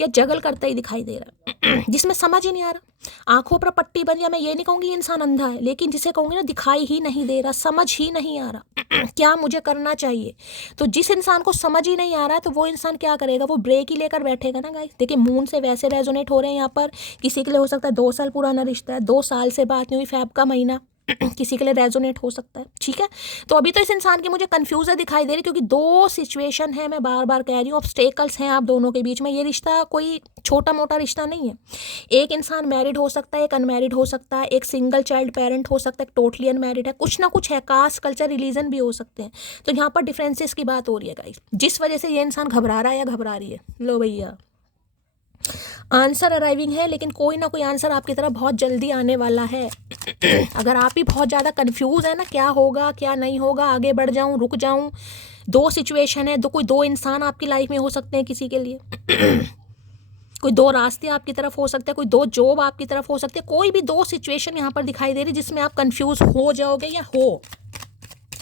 या जगल करता ही दिखाई दे रहा है जिसमें समझ ही नहीं आ रहा। आंखों पर पट्टी बन, या मैं ये नहीं कहूँगी इंसान अंधा है, लेकिन जिसे कहूँगी ना दिखाई ही नहीं दे रहा, समझ ही नहीं आ रहा क्या मुझे करना चाहिए। तो जिस इंसान को समझ ही नहीं आ रहा तो वो इंसान क्या करेगा, वो ब्रेक ही लेकर बैठेगा ना गाइस। देखिए मून से वैसे रेजोनेट हो रहे हैं यहाँ पर, किसी के लिए हो सकता है 2 साल पुराना रिश्ता है, 2 साल से बात नहीं हुई, फेब का महीना किसी के लिए रेजोनेट हो सकता है, ठीक है। तो अभी तो इस इंसान की मुझे कन्फ्यूजन दिखाई दे रही, क्योंकि 2 सिचुएशन है, मैं बार बार कह रही हूँ, ऑब्स्टेकल्स हैं आप दोनों के बीच में। ये रिश्ता कोई छोटा मोटा रिश्ता नहीं है। एक इंसान मैरिड हो सकता है, एक अनमैरिड हो सकता है, एक सिंगल चाइल्ड पेरेंट हो सकता है, एक टोटली अनमैरिड है, कुछ ना कुछ है, कास्ट कल्चर रिलीजन भी हो सकते हैं। तो यहाँ पर डिफरेंसेस की बात हो रही है गाइस, जिस वजह से ये इंसान घबरा रहा है या घबरा रही है। लो भैया, आंसर अराइविंग है, लेकिन कोई ना कोई आंसर आपकी तरफ बहुत जल्दी आने वाला है। अगर आप ही बहुत ज़्यादा कंफ्यूज है ना, क्या होगा क्या नहीं होगा, आगे बढ़ जाऊं रुक जाऊं, दो सिचुएशन है, कोई दो इंसान आपकी लाइफ में हो सकते हैं किसी के लिए कोई दो रास्ते आपकी तरफ हो सकते हैं, कोई दो जॉब आपकी तरफ हो सकते हैं, कोई भी दो सिचुएशन यहाँ पर दिखाई दे रही जिसमें आप कंफ्यूज हो जाओगे या हो।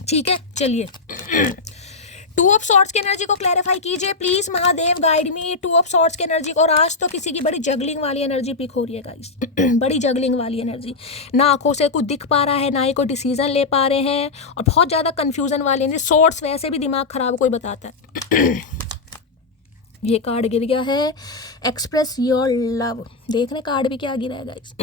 ठीक है, चलिए टू ऑफ सॉर्ड्स की एनर्जी को क्लैरिफाई कीजिए please Mahadev, guide me two of swords की एनर्जी को। और आज तो किसी की बड़ी जगलिंग वाली एनर्जी पिक हो रही है गाइस बड़ी जगलिंग वाली एनर्जी, ना आंखों से कुछ दिख पा रहा है, ना ही कोई डिसीजन ले पा रहे हैं, और बहुत ज़्यादा कंफ्यूजन वाली एनर्जी। सॉर्ड्स वैसे भी दिमाग खराब कोई बताता है ये कार्ड गिर गया है, एक्सप्रेस योर लव। देख रहे कार्ड भी क्या गिरा है गाइस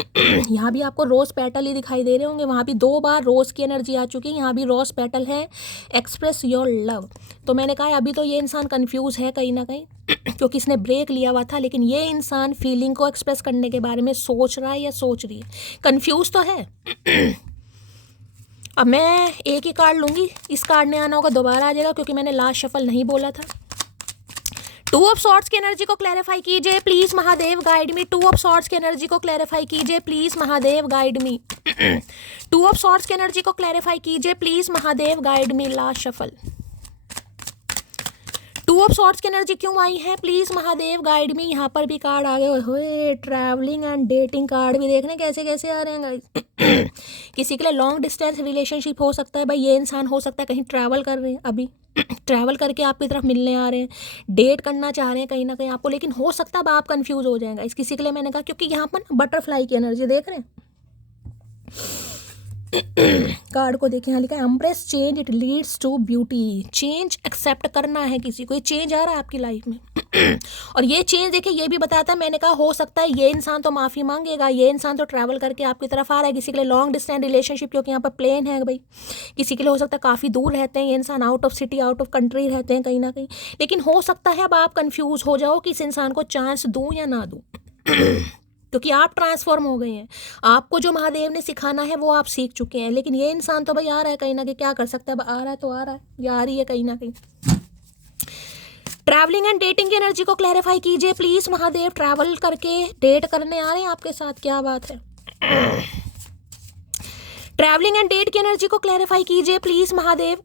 यहाँ भी आपको रोज पेटल ही दिखाई दे रहे होंगे, वहाँ भी 2 बार रोज की एनर्जी आ चुकी है, यहाँ भी रोज पेटल है, एक्सप्रेस योर लव। तो मैंने कहा अभी तो ये इंसान कंफ्यूज है कहीं ना कहीं क्योंकि इसने ब्रेक लिया हुआ था, लेकिन ये इंसान फीलिंग को एक्सप्रेस करने के बारे में सोच रहा है या सोच रही है, कंफ्यूज तो है अब मैं एक ही कार्ड लूँगी, इस कार्ड ने आना होगा दोबारा आ जाएगा क्योंकि मैंने लास्ट शफल नहीं बोला था। टू ऑफ सॉर्ड्स की एनर्जी को क्लैरिफाई कीजिए please Mahadev, guide me. Two of swords की एनर्जी को क्लैरिफाई कीजिए please Mahadev, guide me. Two of swords की एनर्जी को क्लैरिफाई कीजिए please Mahadev, guide me. Last shuffle two of swords की एनर्जी क्यों आई है प्लीज महादेव, गाइड मी। यहाँ पर भी कार्ड आ गए हुए, ट्रैवलिंग एंड डेटिंग कार्ड भी देखने कैसे कैसे आ रहे हैं गाइस किसी के लिए लॉन्ग डिस्टेंस रिलेशनशिप हो सकता है भाई, ये इंसान हो सकता है कहीं ट्रैवल कर रहे हैं, अभी ट्रैवल करके आपकी तरफ मिलने आ रहे हैं, डेट करना चाह रहे हैं कहीं ना कहीं आपको, लेकिन हो सकता है अब आप कंफ्यूज हो जाएगा इस किसी के लिए। मैंने कहा क्योंकि यहाँ पर बटरफ्लाई की एनर्जी देख रहे हैं कार्ड को देखिए, यहाँ लिखा है embrace change it leads to beauty. Change accept करना है किसी को, ये चेंज आ रहा है आपकी लाइफ में और ये चेंज देखिए ये भी बताता है, मैंने कहा हो सकता है ये इंसान तो माफ़ी मांगेगा, ये इंसान तो ट्रैवल करके आपकी तरफ आ रहा है, किसी के लिए लॉन्ग डिस्टेंस रिलेशनशिप क्योंकि यहाँ पर प्लेन है भाई, किसी के लिए हो सकता है काफ़ी दूर रहते हैं ये इंसान, out of city out of country रहते हैं कहीं ना कहीं, लेकिन हो सकता है अब आप कंफ्यूज हो जाओ कि इस इंसान को चांस दूँ या ना दूँ क्योंकि आप ट्रांसफॉर्म हो गए हैं, आपको जो महादेव ने सिखाना है वो आप सीख चुके हैं, लेकिन ये इंसान तो भाई आ रहा है कहीं ना कहीं, क्या कर सकता है, अब आ रहा है तो आ रहा है या आ रही है कहीं ना कहीं। ट्रैवलिंग एंड डेटिंग की एनर्जी को क्लैरिफाई कीजिए प्लीज महादेव, ट्रैवल करके डेट करने आ रहे हैं आपके साथ, क्या बात है। ट्रैवलिंग एंड डेट की एनर्जी को क्लैरिफाई कीजिए please Mahadev,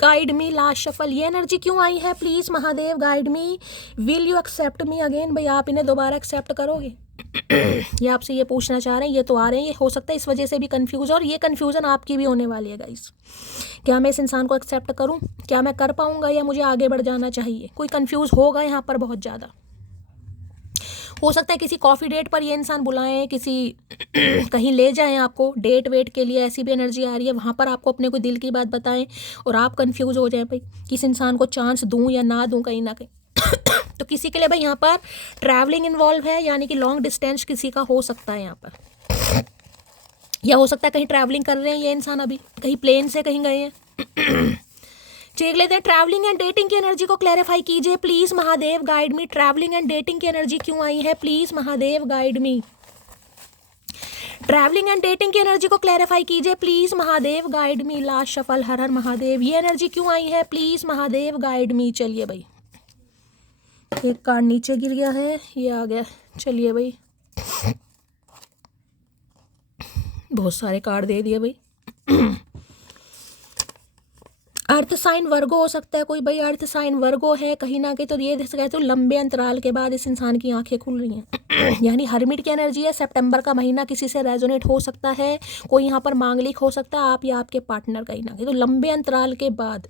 guide me. Last shuffle ये एनर्जी क्यों आई है please Mahadev, guide me. Will you accept me again, भाई आप इन्हें दोबारा एक्सेप्ट करोगे ये आपसे ये पूछना चाह रहे हैं, ये तो आ रहे हैं, ये हो सकता है इस वजह से भी कंफ्यूज, और ये कंफ्यूजन आपकी भी होने वाली है गाइस, क्या मैं इस इंसान को एक्सेप्ट करूं, क्या मैं कर पाऊंगा या मुझे आगे बढ़ जाना चाहिए, कोई कंफ्यूज होगा यहाँ पर बहुत ज़्यादा। हो सकता है किसी कॉफ़ी डेट पर ये इंसान बुलाएं, किसी कहीं ले जाएं आपको डेट वेट के लिए, ऐसी भी एनर्जी आ रही है, वहाँ पर आपको अपने कोई दिल की बात बताएं और आप कंफ्यूज हो जाएं भाई किस इंसान को चांस दूं या ना दूं कहीं ना कहीं तो किसी के लिए भाई यहाँ पर ट्रैवलिंग इन्वॉल्व है, यानी कि लॉन्ग डिस्टेंस किसी का हो सकता है यहाँ पर, या हो सकता है कहीं ट्रैवलिंग कर रहे हैं ये इंसान, अभी कहीं प्लेन से कहीं गए हैं चेक लेते हैं। ट्रैवलिंग एंड डेटिंग की एनर्जी को क्लैरिफाई कीजिए please Mahadev, guide me. Travelling and dating की एनर्जी क्यों आई है please Mahadev, guide me. Travelling and dating की एनर्जी को क्लैरिफाई कीजिए please Mahadev, guide me. Last shuffle Har Har Mahadev, ये एनर्जी क्यों आई है प्लीज महादेव, गाइड मी। चलिए भाई एक कार्ड नीचे गिर गया है, ये आ गया, चलिए भाई बहुत सारे कार्ड दे दिए भाई अर्थ साइन वर्गो हो सकता है कोई, भाई अर्थ साइन वर्गो है कहीं ना कहीं, तो ये कहते तो लंबे अंतराल के बाद इस इंसान की आंखें खुल रही हैं यानी हर्मिट की एनर्जी है, सितंबर का महीना किसी से रेजोनेट हो सकता है, कोई यहाँ पर मांगलिक हो सकता है, आप या आपके पार्टनर कहीं ना कहीं, तो लंबे अंतराल के बाद।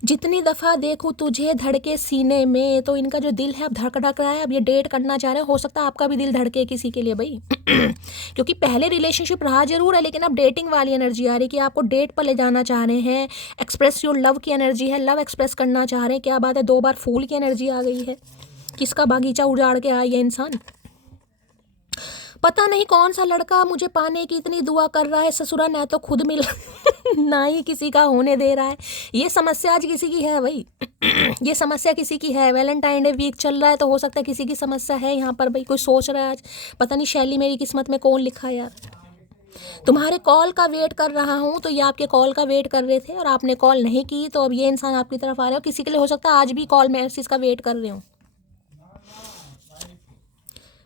जितनी दफ़ा देखूँ तुझे धड़के सीने में, तो इनका जो दिल है अब धड़क रहा है, अब ये डेट करना चाह रहे हैं, हो सकता है आपका भी दिल धड़के किसी के लिए भाई क्योंकि पहले रिलेशनशिप रहा जरूर है, लेकिन अब डेटिंग वाली एनर्जी आ रही है कि आपको डेट पर ले जाना चाह रहे हैं, एक्सप्रेस योर लव की एनर्जी है, लव एक्सप्रेस करना चाह रहे हैं, क्या बात है। 2 बार फूल की एनर्जी आ गई है, किसका बागीचा उजाड़ के आया ये इंसान, पता नहीं कौन सा लड़का मुझे पाने की इतनी दुआ कर रहा है, ससुरा न तो खुद मिल ना ही किसी का होने दे रहा है। ये समस्या आज किसी की है भाई ये समस्या किसी की है, वैलेंटाइन डे वीक चल रहा है तो हो सकता है किसी की समस्या है यहाँ पर भाई, कोई सोच रहा है आज पता नहीं शैली मेरी किस्मत में कौन लिखा है यार, तुम्हारे कॉल का वेट कर रहा हूँ, तो ये आपके कॉल का वेट कर रहे थे और आपने कॉल नहीं की, तो अब ये इंसान आपकी तरफ आ रहा है, किसी के लिए हो सकता है आज भी कॉल मैसेज का वेट कर रहे हो।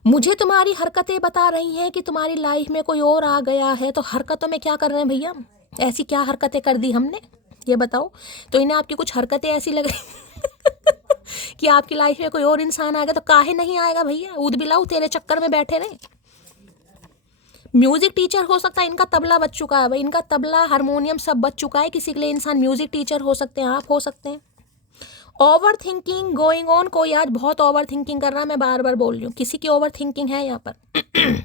मुझे तुम्हारी हरकतें बता रही हैं कि तुम्हारी लाइफ में कोई और आ गया है, तो हरकतों में क्या कर रहे हैं भैया, ऐसी क्या हरकतें कर दी हमने ये बताओ। तो इन्हें आपकी कुछ हरकतें ऐसी लग रही कि आपकी लाइफ में कोई और इंसान आ गया, तो काहे नहीं आएगा भैया, ऊद बिलाऊ तेरे चक्कर में बैठे रहे। म्यूजिक टीचर हो सकता है, इनका तबला बच चुका है भाई, इनका तबला हारमोनियम सब बच चुका है, किसी के लिए इंसान म्यूजिक टीचर हो सकते हैं, आप हो सकते हैं। ओवर थिंकिंग गोइंग ऑन, कोई आज बहुत ओवर थिंकिंग कर रहा है, मैं बार बार बोल रही हूँ, किसी की ओवर थिंकिंग है यहाँ पर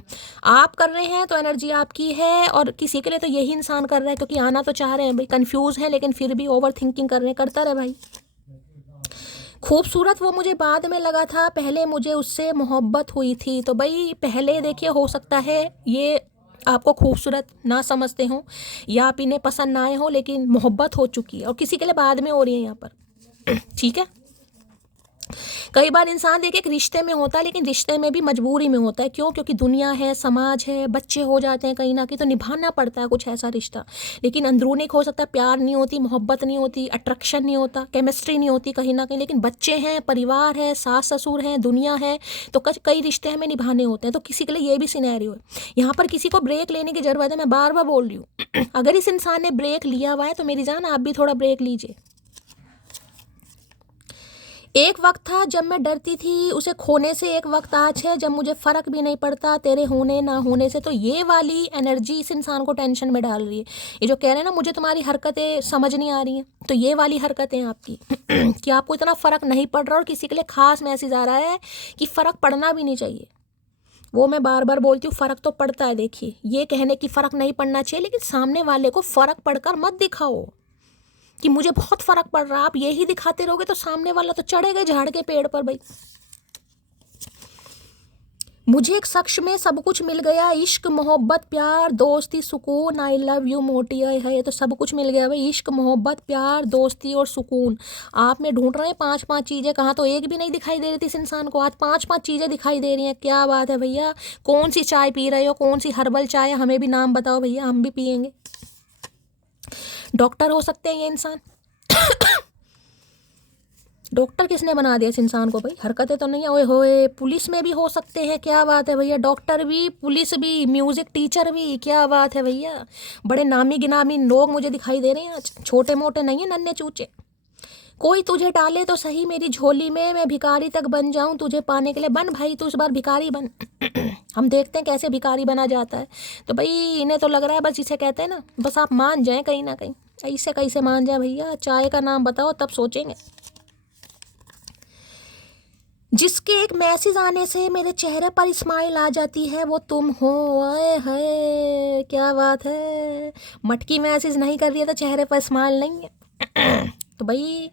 आप कर रहे हैं तो एनर्जी आपकी है, और किसी के लिए तो यही इंसान कर रहा है क्योंकि आना तो चाह रहे हैं भाई, कंफ्यूज है लेकिन फिर भी ओवर थिंकिंग कर रहे हैं, करता रहे भाई। खूबसूरत वो मुझे बाद में लगा था, पहले मुझे उससे मोहब्बत हुई थी। तो भाई पहले देखिए, हो सकता है ये आपको खूबसूरत ना समझते हो या आप इन्हें पसंद ना आए हो, लेकिन मोहब्बत हो चुकी है और किसी के लिए बाद में हो रही है यहाँ पर ठीक है। कई बार इंसान देखिए एक रिश्ते में होता है, लेकिन रिश्ते में भी मजबूरी में होता है। क्यों? क्योंकि दुनिया है, समाज है, बच्चे हो जाते हैं कहीं ना कहीं, तो निभाना पड़ता है कुछ ऐसा रिश्ता। लेकिन अंदरूनी हो सकता है प्यार नहीं होती, मोहब्बत नहीं होती, अट्रैक्शन नहीं होता, केमिस्ट्री नहीं होती कहीं ना कहीं, लेकिन बच्चे हैं, परिवार है, सास ससुर हैं, दुनिया है, तो कई रिश्ते हमें निभाने होते हैं। तो किसी के लिए ये भी सिनेरियो है। यहाँ पर किसी को ब्रेक लेने की ज़रूरत है, मैं बार बार बोल रही हूँ अगर इस इंसान ने ब्रेक लिया हुआ है तो मेरी जान आप भी थोड़ा ब्रेक लीजिए। एक वक्त था जब मैं डरती थी उसे खोने से, एक वक्त आज है जब मुझे फ़र्क भी नहीं पड़ता तेरे होने ना होने से। तो ये वाली एनर्जी इस इंसान को टेंशन में डाल रही है। ये जो कह रहे हैं ना मुझे तुम्हारी हरकतें समझ नहीं आ रही हैं, तो ये वाली हरकतें आपकी कि आपको इतना फ़र्क नहीं पड़ रहा और किसी के लिए ख़ास मैसेज आ रहा है कि फ़र्क पड़ना भी नहीं चाहिए। वो मैं बार बार बोलती हूँ, फ़र्क तो पड़ता है। देखिए ये कहने की फ़र्क नहीं पड़ना चाहिए, लेकिन सामने वाले को फ़र्क पड़कर मत दिखाओ कि मुझे बहुत फ़र्क पड़ रहा है। आप यही दिखाते रहोगे तो सामने वाला तो चढ़ेगा झाड़ के पेड़ पर भाई। मुझे एक शख्स में सब कुछ मिल गया, इश्क मोहब्बत प्यार दोस्ती सुकून, आई लव यू मोटी है, तो सब कुछ मिल गया भाई, इश्क मोहब्बत प्यार दोस्ती और सुकून। आप में ढूंढ रहे हैं 5-5 चीज़ें, कहाँ तो एक भी नहीं दिखाई दे रही थी इस इंसान को, आज 5-5 चीज़ें दिखाई दे रही हैं। क्या बात है भैया, कौन सी चाय पी रहे हो, कौन सी हर्बल चाय, हमें भी नाम बताओ भैया, हम भी पियेंगे। डॉक्टर हो सकते हैं ये इंसान डॉक्टर किसने बना दिया इस इंसान को भाई, हरकतें तो नहीं है। ओए होए, पुलिस में भी हो सकते हैं, क्या बात है भैया, डॉक्टर भी, पुलिस भी, म्यूजिक टीचर भी, क्या बात है भैया। बड़े नामी गिनामी लोग मुझे दिखाई दे रहे हैं आज, छोटे मोटे नहीं है, नन्हे चूचे। कोई तुझे डाले तो सही मेरी झोली में, मैं भिखारी तक बन जाऊं तुझे पाने के लिए, बन भाई तू इस बार भिखारी बन हम देखते हैं कैसे भिखारी बना जाता है। तो भाई इन्हें तो लग रहा है बस, जिसे कहते हैं ना, बस आप मान जाएं कहीं ना कहीं। ऐसे कैसे मान जाए भैया, चाय का नाम बताओ तब सोचेंगे। जिसके एक मैसेज आने से मेरे चेहरे पर स्माइल आ जाती है वो तुम हो। आए हाय, क्या बात है, मटकी मैसेज नहीं कर रही है तो चेहरे पर स्माइल नहीं है तो भाई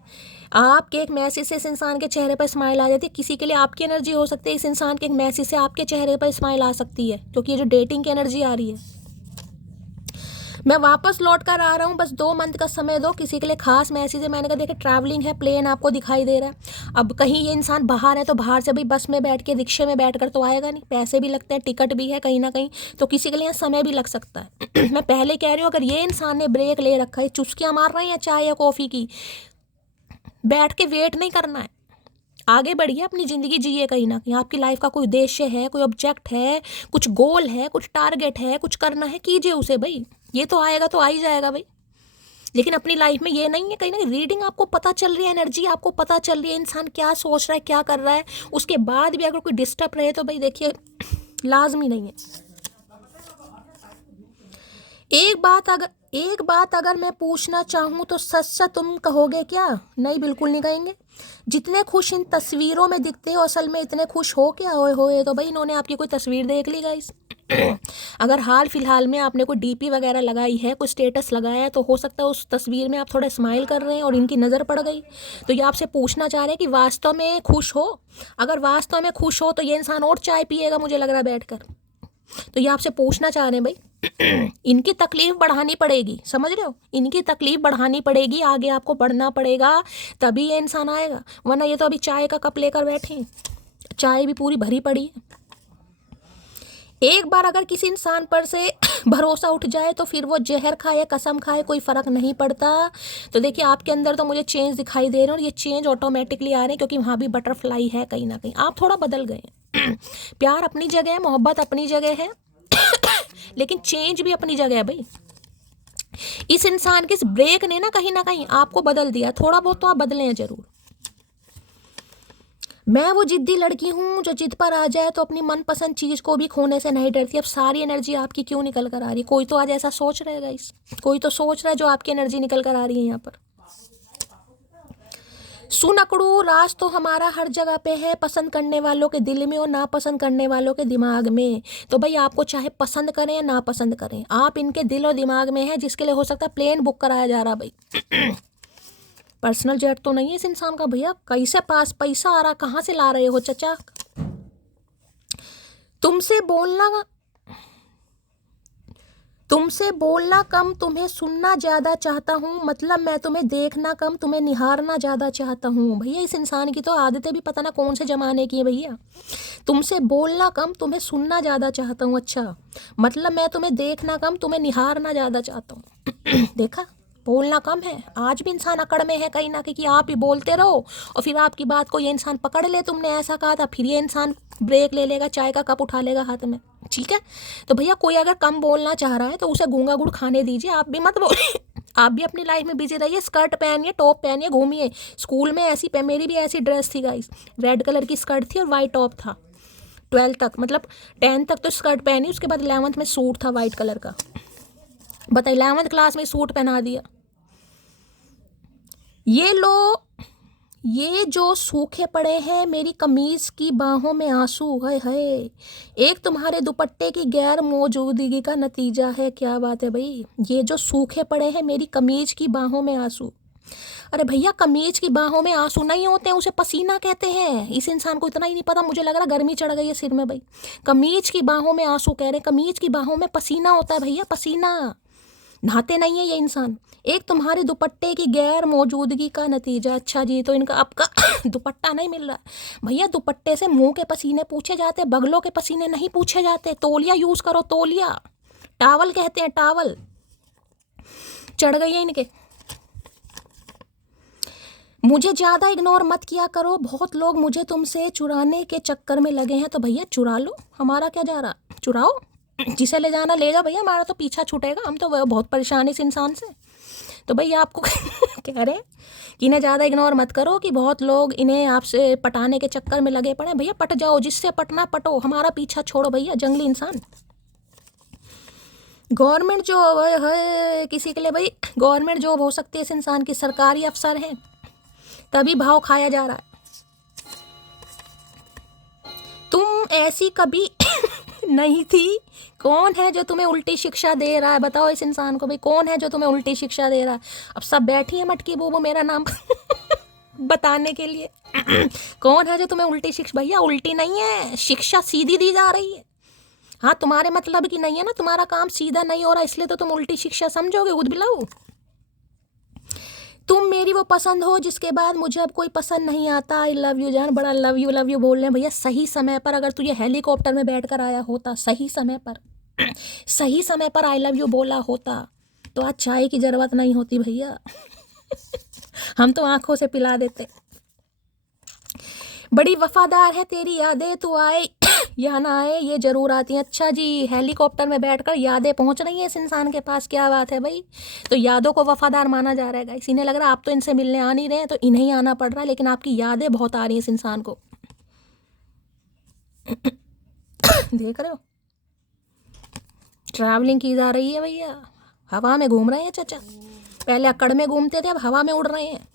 आपके एक मैसेज से इस इंसान के चेहरे पर स्माइल आ जाती है। किसी के लिए आपकी एनर्जी हो सकती है, इस इंसान के एक मैसेज से आपके चेहरे पर स्माइल आ सकती है, क्योंकि ये जो डेटिंग की एनर्जी आ रही है। मैं वापस लौट कर आ रहा हूँ, बस 2 मंथ का समय दो, किसी के लिए खास मैसेज है। मैंने कहा देखिए ट्रैवलिंग है, प्लेन आपको दिखाई दे रहा है। अब कहीं ये इंसान बाहर है तो बाहर से भाई बस में बैठ के, रिक्शे में बैठ कर तो आएगा नहीं, पैसे भी लगते हैं, टिकट भी है कहीं ना कहीं, तो किसी के लिए समय भी लग सकता है मैं पहले कह रही हूँ, अगर ये इंसान ने ब्रेक ले रखा है, चुस्कियाँ मार रहे हैं या चाय या कॉफ़ी की, बैठ के वेट नहीं करना है, आगे बढ़िए, अपनी ज़िंदगी जिए कहीं ना कहीं। आपकी लाइफ का कोई उद्देश्य है, कोई ऑब्जेक्ट है, कुछ गोल है, कुछ टारगेट है, कुछ करना है, कीजिए उसे भाई। ये तो आएगा तो आ ही जाएगा भाई, लेकिन अपनी लाइफ में ये नहीं है। कहीं ना कहीं रीडिंग आपको पता चल रही है, एनर्जी आपको पता चल रही है, इंसान क्या सोच रहा है, क्या कर रहा है, उसके बाद भी अगर कोई डिस्टर्ब रहे तो भाई देखिए लाजमी नहीं है। एक बात अगर मैं पूछना चाहूँ तो सच सच तुम कहोगे क्या? नहीं, बिल्कुल नहीं कहेंगे। जितने खुश इन तस्वीरों में दिखते हो असल में इतने खुश हो क्या? होए तो भाई इन्होंने आपकी कोई तस्वीर देख ली गाइस अगर हाल फिलहाल में आपने कोई डीपी वगैरह लगाई है, कोई स्टेटस लगाया है, तो हो सकता है उस तस्वीर में आप थोड़ा स्माइल कर रहे हैं और इनकी नज़र पड़ गई, तो ये आपसे पूछना चाह रहे हैं कि वास्तव में खुश हो। अगर वास्तव में खुश हो तो ये इंसान और चाय पिएगा, मुझे लग रहा है बैठ कर। तो ये आपसे पूछना चाह रहे हैं भाई इनकी तकलीफ बढ़ानी पड़ेगी, समझ रहे हो, इनकी तकलीफ बढ़ानी पड़ेगी, आगे आपको बढ़ना पड़ेगा, तभी ये इंसान आएगा, वरना ये तो अभी चाय का कप लेकर बैठे हैं, चाय भी पूरी भरी पड़ी है। एक बार अगर किसी इंसान पर से भरोसा उठ जाए तो फिर वो जहर खाए कसम खाए कोई फ़र्क नहीं पड़ता। तो देखिए आपके अंदर तो मुझे चेंज दिखाई दे रहे हैं और ये चेंज ऑटोमेटिकली आ रहे हैं, क्योंकि वहाँ भी बटरफ्लाई है कहीं ना कहीं, आप थोड़ा बदल गए हैं प्यार अपनी जगह है, मोहब्बत अपनी जगह है लेकिन चेंज भी अपनी जगह है भाई। इस इंसान के इस ब्रेक ने ना कहीं आपको बदल दिया। थोड़ा बहुत तो आप बदले हैं जरूर। मैं वो जिद्दी लड़की हूँ जो जिद पर आ जाए तो अपनी मनपसंद चीज को भी खोने से नहीं डरती। अब सारी एनर्जी आपकी क्यों निकल कर आ रही है? कोई तो आज ऐसा सोच रहा है गाइस, कोई तो सोच रहा है जो आपकी एनर्जी निकल कर आ रही है यहाँ पर। सुनकड़ू राज तो हमारा हर जगह पे है, पसंद करने वालों के दिल में और नापसंद करने वालों के दिमाग में। तो भाई आपको चाहे पसंद करें या ना पसंद करें, आप इनके दिल और दिमाग में है, जिसके लिए हो सकता है प्लेन बुक कराया जा रहा भाई। पर्सनल जेट तो नहीं है इस इंसान का भैया। कैसे पास पैसा आ रहा, कहाँ से ला रहे हो चचा? तुमसे बोलना कम, तुम्हें सुनना ज़्यादा चाहता हूँ। मतलब मैं तुम्हें देखना कम, तुम्हें निहारना ज़्यादा चाहता हूँ। भैया इस इंसान की तो आदतें भी पता ना कौन से ज़माने की है भैया। तुमसे बोलना कम, तुम्हें सुनना ज़्यादा चाहता हूँ। अच्छा, मतलब मैं तुम्हें देखना कम, तुम्हें निहारना ज़्यादा चाहता हूँ। देखा, बोलना कम है। आज भी इंसान अकड़ में है कहीं ना कहीं कि आप ही बोलते रहो और फिर आपकी बात को ये इंसान पकड़ ले, तुमने ऐसा कहा था, फिर ये इंसान ब्रेक ले लेगा, चाय का कप उठा लेगा हाथ में। ठीक है, तो भैया कोई अगर कम बोलना चाह रहा है तो उसे गूंगा गुड़ खाने दीजिए, आप भी मत बोलिए। आप भी अपनी लाइफ में बिजी रहिए, स्कर्ट पहनिए, टॉप पहनिए, घूमिए। स्कूल में ऐसी मेरी भी ऐसी ड्रेस थी गाइस, रेड कलर की स्कर्ट थी और वाइट टॉप था। 12th तक, मतलब 10th तक तो स्कर्ट पहनी, उसके बाद 11th में सूट था वाइट कलर का। बताइए, 11th क्लास में सूट पहना दिया। ये लो, ये जो सूखे पड़े हैं मेरी कमीज की बाहों में आंसू, है एक तुम्हारे दुपट्टे की गैर मौजूदगी का नतीजा है। क्या बात है भाई, ये जो सूखे पड़े हैं मेरी कमीज की बाहों में आंसू। अरे भैया, कमीज की बाहों में आंसू नहीं होते हैं, उसे पसीना कहते हैं। इस इंसान को इतना ही नहीं पता, मुझे लग रहा गर्मी चढ़ गई है सिर में भाई। कमीज की बाहों में आंसू कह रहे, कमीज की बाहों में पसीना होता है भैया, पसीना। नहाते नहीं है ये इंसान। एक तुम्हारे दुपट्टे की गैर मौजूदगी का नतीजा। अच्छा जी, तो इनका आपका दुपट्टा नहीं मिल रहा भैया। दुपट्टे से मुंह के पसीने पूछे जाते, बगलों के पसीने नहीं पूछे जाते। तौलिया यूज करो, तौलिया, टावल कहते हैं, टावल। चढ़ गई है इनके। मुझे ज़्यादा इग्नोर मत किया करो, बहुत लोग मुझे तुमसे चुराने के चक्कर में लगे हैं। तो भैया चुरा लो, हमारा क्या जा रहा, चुराओ, जिसे ले जाना ले जा भैया, हमारा तो पीछा छूटेगा। हम तो बहुत परेशान इस इंसान से। तो भैया आपको कह रहे हैं कि इन्हें ज़्यादा इग्नोर मत करो, कि बहुत लोग इन्हें आपसे पटाने के चक्कर में लगे पड़े। भैया पट जाओ, जिससे पटना पटो, हमारा पीछा छोड़ो भैया, जंगली इंसान। गवर्नमेंट जॉब है किसी के लिए भाई, गवर्नमेंट जॉब हो सकती है इस इंसान की, सरकारी अफसर है, तभी भाव खाया जा रहा है। तुम ऐसी कभी नहीं थी। कौन है जो तुम्हें उल्टी शिक्षा दे रहा है? बताओ इस इंसान को भाई, कौन है जो तुम्हें उल्टी शिक्षा दे रहा है? अब सब बैठी है मटकी बोबो मेरा नाम बताने के लिए। कौन है जो तुम्हें उल्टी शिक्षा? भैया उल्टी नहीं है, शिक्षा सीधी दी जा रही है। हाँ, तुम्हारे मतलब की नहीं है ना, तुम्हारा काम सीधा नहीं हो रहा, इसलिए तो तुम उल्टी शिक्षा समझोगे। उदबिलाऊ, तुम मेरी वो पसंद हो जिसके बाद मुझे अब कोई पसंद नहीं आता। आई लव यू जान, बड़ा लव यू बोल रहे हैं भैया। सही समय पर अगर तुझे हेलीकॉप्टर में बैठ कर आया होता, सही समय पर, सही समय पर आई लव यू बोला होता, तो आज चाय की ज़रूरत नहीं होती भैया। हम तो आंखों से पिला देते। बड़ी वफादार है तेरी यादें, तू आए या ना आए ये जरूर आती हैं। अच्छा जी, हेलीकॉप्टर में बैठकर यादें पहुंच रही हैं इस इंसान के पास, क्या बात है भाई। तो यादों को वफादार माना जा रहा है गाइस। इन्हें लग रहा है आप तो इनसे मिलने आ नहीं रहे हैं, तो इन्हें ही आना पड़ रहा है, लेकिन आपकी यादें बहुत आ रही हैं इस इंसान को। देख रहे हो, ट्रैवलिंग की जा रही है भैया, हवा में घूम रहे हैं चचा। पहले अकड़ में घूमते थे, अब हवा में उड़ रहे हैं।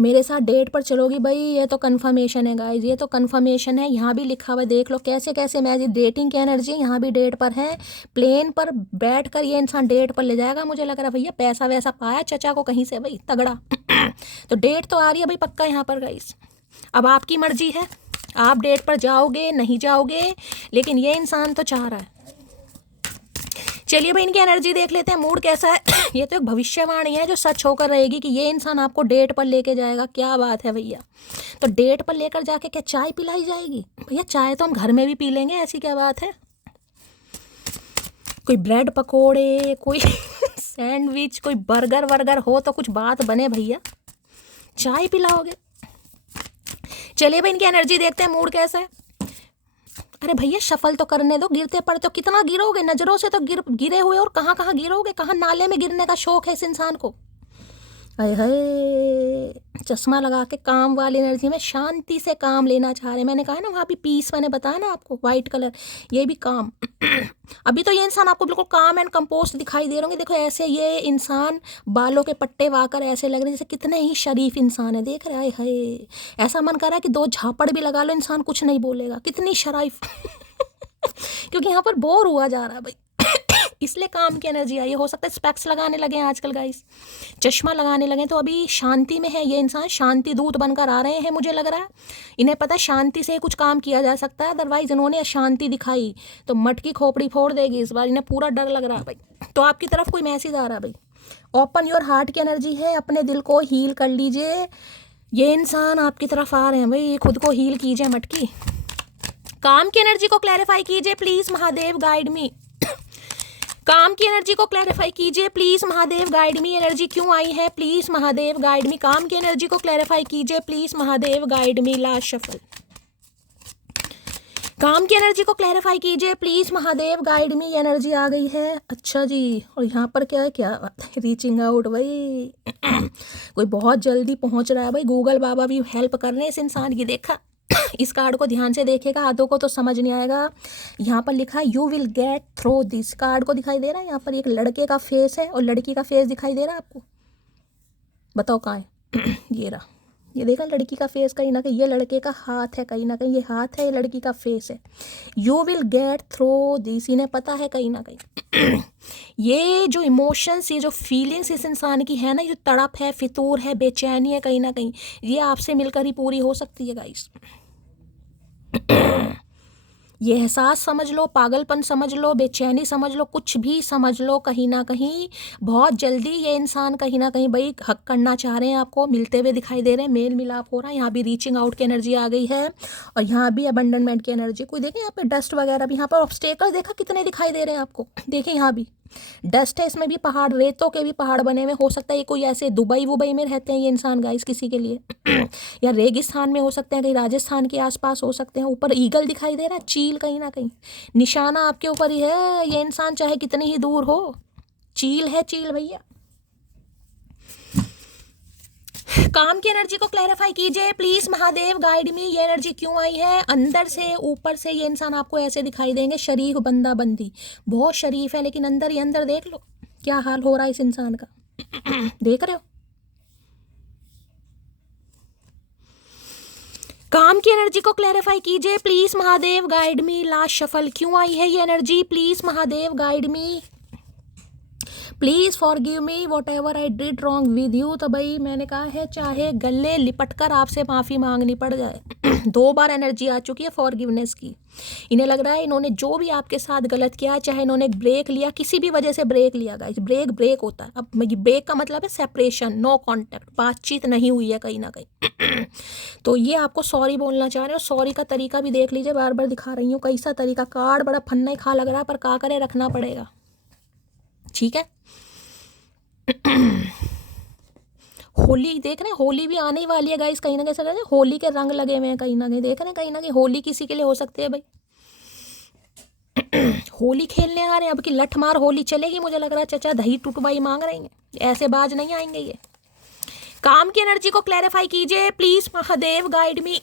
मेरे साथ डेट पर चलोगी भाई, ये तो कन्फर्मेशन है गाइज, ये तो कन्फर्मेशन है। यहाँ भी लिखा हुआ है, देख लो कैसे कैसे मैं डेटिंग की एनर्जी यहाँ भी डेट पर है। प्लेन पर बैठ कर ये इंसान डेट पर ले जाएगा, मुझे लग रहा है भैया। पैसा वैसा पाया चचा को कहीं से भाई, तगड़ा। तो डेट तो आ रही है भाई पक्का यहाँ पर गाइज। अब आपकी मर्जी है, आप डेट पर जाओगे नहीं जाओगे, लेकिन ये इंसान तो चाह रहा है। चलिए भाई, इनकी एनर्जी देख लेते हैं, मूड कैसा है। ये तो एक भविष्यवाणी है जो सच होकर रहेगी कि ये इंसान आपको डेट पर लेके जाएगा। क्या बात है भैया। तो डेट पर लेकर जाके क्या चाय पिलाई जाएगी? भैया चाय तो हम घर में भी पी लेंगे, ऐसी क्या बात है। कोई ब्रेड पकोड़े, कोई सैंडविच, कोई बर्गर वर्गर हो तो कुछ बात बने भैया, चाय पिलाओगे। चलिए भाई, इनकी एनर्जी देखते हैं, मूड कैसा है। अरे भैया शफल तो करने दो, गिरते पड़ते तो कितना गिरोगे, नजरों से तो गिरे हुए, और कहाँ कहाँ गिरोगे, कहाँ नाले में गिरने का शौक है इस इंसान को। हाय हाय, चश्मा लगा के काम वाली एनर्जी में शांति से काम लेना चाह रहे। मैंने कहा ना वहाँ भी पीस, मैंने बताया ना आपको, वाइट कलर, ये भी काम। अभी तो ये इंसान आपको बिल्कुल काम एंड कंपोस्ट दिखाई दे रहे होंगे। देखो ऐसे ये इंसान बालों के पट्टे वाकर ऐसे लग रहे हैं जैसे कितने ही शरीफ इंसान है, देख रहे हैं। हाय हाय, ऐसा मन कर रहा है कि 2 झापड़ भी लगा लो, इंसान कुछ नहीं बोलेगा, कितनी शरीफ। क्योंकि यहाँ पर बोर हुआ जा रहा है भाई, इसलिए काम की एनर्जी आई है। हो सकता है स्पेक्स लगाने लगे हैं आजकल गाइस, चश्मा लगाने लगे, तो अभी शांति में है ये इंसान, शांति दूत बनकर आ रहे हैं। मुझे लग रहा है इन्हें पता है शांति से कुछ काम किया जा सकता है, अदरवाइज इन्होंने अशांति दिखाई तो मटकी खोपड़ी फोड़ देगी इस बार, इन्हें पूरा डर लग रहा है भाई। तो आपकी तरफ कोई मैसेज आ रहा है भाई, ओपन योर हार्ट की एनर्जी है, अपने दिल को हील कर लीजिए। ये इंसान आपकी तरफ आ रहे हैं भाई, खुद को हील कीजिए मटकी। काम की एनर्जी को क्लैरिफाई कीजिए प्लीज महादेव, गाइड मी। काम की एनर्जी को क्लैरिफाई कीजिए please Mahadev, guide me. Energy क्यों आई है प्लीज महादेव, गाइड मी। काम की एनर्जी को क्लैरिफाई कीजिए please Mahadev, guide me. Last shuffle. काम की एनर्जी को क्लैरिफाई कीजिए please Mahadev, guide me. Energy आ गई है, अच्छा जी। और यहाँ पर क्या है, क्या बात है, रीचिंग आउट भाई। कोई बहुत जल्दी पहुंच रहा है भाई, गूगल बाबा भी हेल्प कर रहे हैं इस इंसान की। देखा, इस कार्ड को ध्यान से देखेगा, आधों को तो समझ नहीं आएगा। यहाँ पर लिखा है you will get through this. Card को दिखाई दे रहा है, यहाँ पर एक लड़के का फेस है और लड़की का फेस दिखाई दे रहा है आपको, बताओ कहाँ है। ये रहा, ये देखा लड़की का फेस, कहीं ना कहीं ये लड़के का हाथ है, कहीं ना कहीं ये हाथ है, ये लड़की का फेस है। You will get through this, इन्हें पता है कहीं ना कहीं ये जो इमोशंस, ये जो फीलिंग्स इस इंसान की है ना, ये तड़प है, फितूर है, बेचैनी है, कहीं ना कहीं ये आपसे मिलकर ही पूरी हो सकती है गाइस। ये एहसास समझ लो, पागलपन समझ लो, बेचैनी समझ लो, कुछ भी समझ लो, कहीं ना कहीं बहुत जल्दी ये इंसान कहीं ना कहीं भाई हक करना चाह रहे हैं, आपको मिलते हुए दिखाई दे रहे हैं, मेल मिलाप हो रहा है। यहाँ भी रीचिंग आउट की एनर्जी आ गई है और यहाँ भी अबंडनमेंट की एनर्जी। कोई देखें यहाँ पे डस्ट वगैरह भी, यहाँ पर ऑब्स्टेकल्स देखा कितने दिखाई दे रहे हैं आपको, देखें यहाँ भी डस्ट है, इसमें भी पहाड़, रेतों के भी पहाड़ बने हुए। हो सकता है ये कोई ऐसे दुबई वुबई में रहते हैं ये इंसान गाइस किसी के लिए या रेगिस्तान में हो सकते हैं, कहीं राजस्थान के आसपास हो सकते हैं। ऊपर ईगल दिखाई दे रहा है, चील, कहीं ना कहीं निशाना आपके ऊपर ही है। ये इंसान चाहे कितनी ही दूर हो, चील है, चील भैया। काम की एनर्जी को क्लैरिफाई कीजिए प्लीज महादेव, गाइड मी। ये एनर्जी क्यों आई है, अंदर से ऊपर से ये इंसान आपको ऐसे दिखाई देंगे, शरीफ बंदा बंदी, बहुत शरीफ है, लेकिन अंदर ही अंदर देख लो क्या हाल हो रहा है इस इंसान का। देख रहे हो, काम की एनर्जी को क्लैरिफाई कीजिए please Mahadev, guide me. Last shuffle. क्यों आई है ये energy please Mahadev, guide me. Please forgive me what ever I did wrong with you. तो भाई मैंने कहा है चाहे गले लिपट कर आपसे माफ़ी मांगनी पड़ जाए। 2 बार एनर्जी आ चुकी है फॉरगिवनेस की। इन्हें लग रहा है इन्होंने जो भी आपके साथ गलत किया, चाहे इन्होंने ब्रेक लिया, किसी भी वजह से ब्रेक लिया गाइस, ब्रेक होता है। अब ब्रेक का मतलब है सेपरेशन, नो कॉन्टैक्ट, बातचीत नहीं हुई है कहीं ना कहीं। तो ये आपको सॉरी बोलना चाह रहे हो। सॉरी का तरीका भी देख लीजिए, बार बार दिखा रही हूँ कैसा तरीका। कार्ड बड़ा फन्ना ही खा लग रहा है, पर का करे, रखना पड़ेगा, ठीक है। होली देख रहे हैं, होली भी आने ही वाली है गाइस, कहीं ना कहीं ऐसा होली के रंग लगे हुए हैं, कहीं ना कहीं देख रहे हैं, कहीं ना कहीं होली किसी के लिए हो सकती है भाई। होली खेलने आ रहे हैं, अब की लठ मार होली चलेगी। मुझे लग रहा है चचा दही टुटबाई मांग रही हैं, ऐसे बाज नहीं आएंगे ये। काम की एनर्जी को क्लैरिफाई कीजिए प्लीज महादेव, गाइड मी।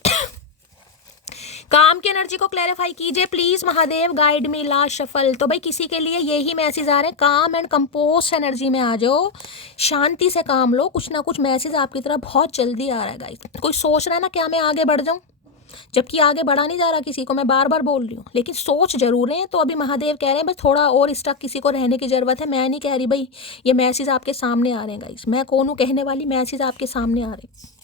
काम की एनर्जी को क्लैरिफाई कीजिए please Mahadev, guide me. Last shuffle. तो भाई किसी के लिए यही मैसेज आ रहे हैं, काम एंड कंपोस्ट एनर्जी में आ जाओ, शांति से काम लो। कुछ ना कुछ मैसेज आपकी तरफ बहुत जल्दी आ रहा है गाइस। कोई सोच रहा है ना क्या मैं आगे बढ़ जाऊं, जबकि आगे बढ़ा नहीं जा रहा किसी को, मैं बार बार बोल रही हूँ, लेकिन सोच जरूर रहे हैं। तो अभी महादेव कह रहे हैं बस थोड़ा और स्टक किसी को रहने की जरूरत है। मैं नहीं कह रही भाई, ये मैसेज आपके सामने आ रहे हैं गाइस, मैं कौन हूँ कहने वाली, मैसेज आपके सामने आ रहे हैं।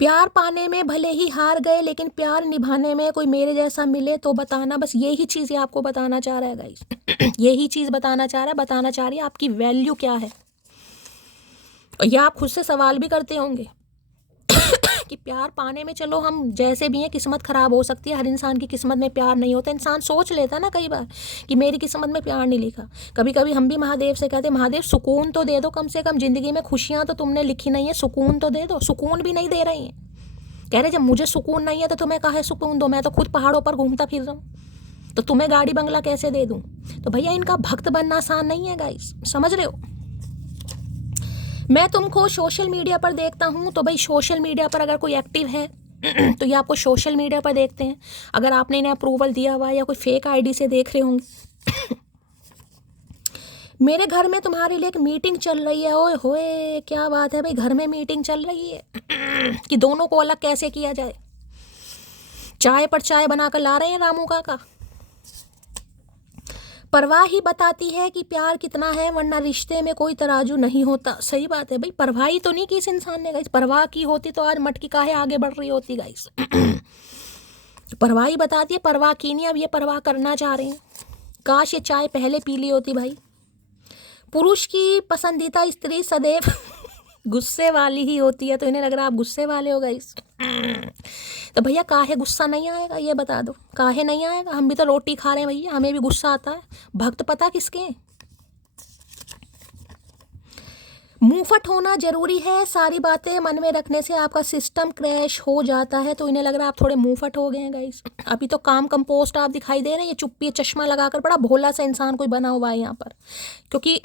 प्यार पाने में भले ही हार गए, लेकिन प्यार निभाने में कोई मेरे जैसा मिले तो बताना। बस यही चीज़ ये आपको बताना चाह रहा है गाइस। यही चीज़ बताना चाह रहा है, बताना चाह रही है आपकी वैल्यू क्या है। और ये आप खुद से सवाल भी करते होंगे कि प्यार पाने में, चलो हम जैसे भी हैं, किस्मत ख़राब हो सकती है, हर इंसान की किस्मत में प्यार नहीं होता। इंसान सोच लेता ना कई बार कि मेरी किस्मत में प्यार नहीं लिखा। कभी कभी हम भी महादेव से कहते हैं महादेव सुकून तो दे दो, कम से कम ज़िंदगी में खुशियाँ तो तुमने लिखी नहीं है, सुकून तो दे दो। सुकून भी नहीं दे रही हैं, कह रहे जब मुझे सुकून नहीं है तो तुम्हें काहे सुकून दो, मैं तो खुद पहाड़ों पर घूमता फिर रहा हूँ, तो तुम्हें गाड़ी बंगला कैसे दे दूँ। तो भैया इनका भक्त बनना आसान नहीं है गाइस, समझ रहे हो। मैं तुमको सोशल मीडिया पर देखता हूँ, तो भाई सोशल मीडिया पर अगर कोई एक्टिव है तो ये आपको सोशल मीडिया पर देखते हैं। अगर आपने इन्हें अप्रूवल दिया हुआ है या कोई फेक आईडी से देख रहे होंगे। मेरे घर में तुम्हारे लिए एक मीटिंग चल रही है। ओए होए क्या बात है भाई, घर में मीटिंग चल रही है कि दोनों को अलग कैसे किया जाए। चाय पर चाय बनाकर ला रहे हैं रामू काका। परवाह ही बताती है कि प्यार कितना है, वरना रिश्ते में कोई तराजू नहीं होता। सही बात है भाई, परवाह ही तो नहीं की इस इंसान ने गाइस। परवाह की होती तो आज मटकी काहे आगे बढ़ रही होती गाइस। परवाह ही बताती है, परवाह की नहीं, अब ये परवाह करना चाह रहे हैं। काश ये चाय पहले पी ली होती भाई। पुरुष की पसंदीदा स्त्री सदैव गुस्से वाली ही होती है, तो इन्हें लग रहा है आप गुस्से वाले हो गाइस। तो भैया काहे गुस्सा नहीं आएगा ये बता दो, काहे नहीं आएगा। हम भी तो रोटी खा रहे हैं भैया, हमें भी गुस्सा आता है। भक्त पता किसके हैं। मुंहफट होना जरूरी है, सारी बातें मन में रखने से आपका सिस्टम क्रैश हो जाता है। तो इन्हें लग रहा है आप थोड़े मुंहफट हो गए हैं गाइस। अभी तो काम कंपोस्ट आप दिखाई दे रहे हैं, ये चुप्पी चश्मा लगाकर बड़ा भोला सा इंसान कोई बना हुआ है यहाँ पर, क्योंकि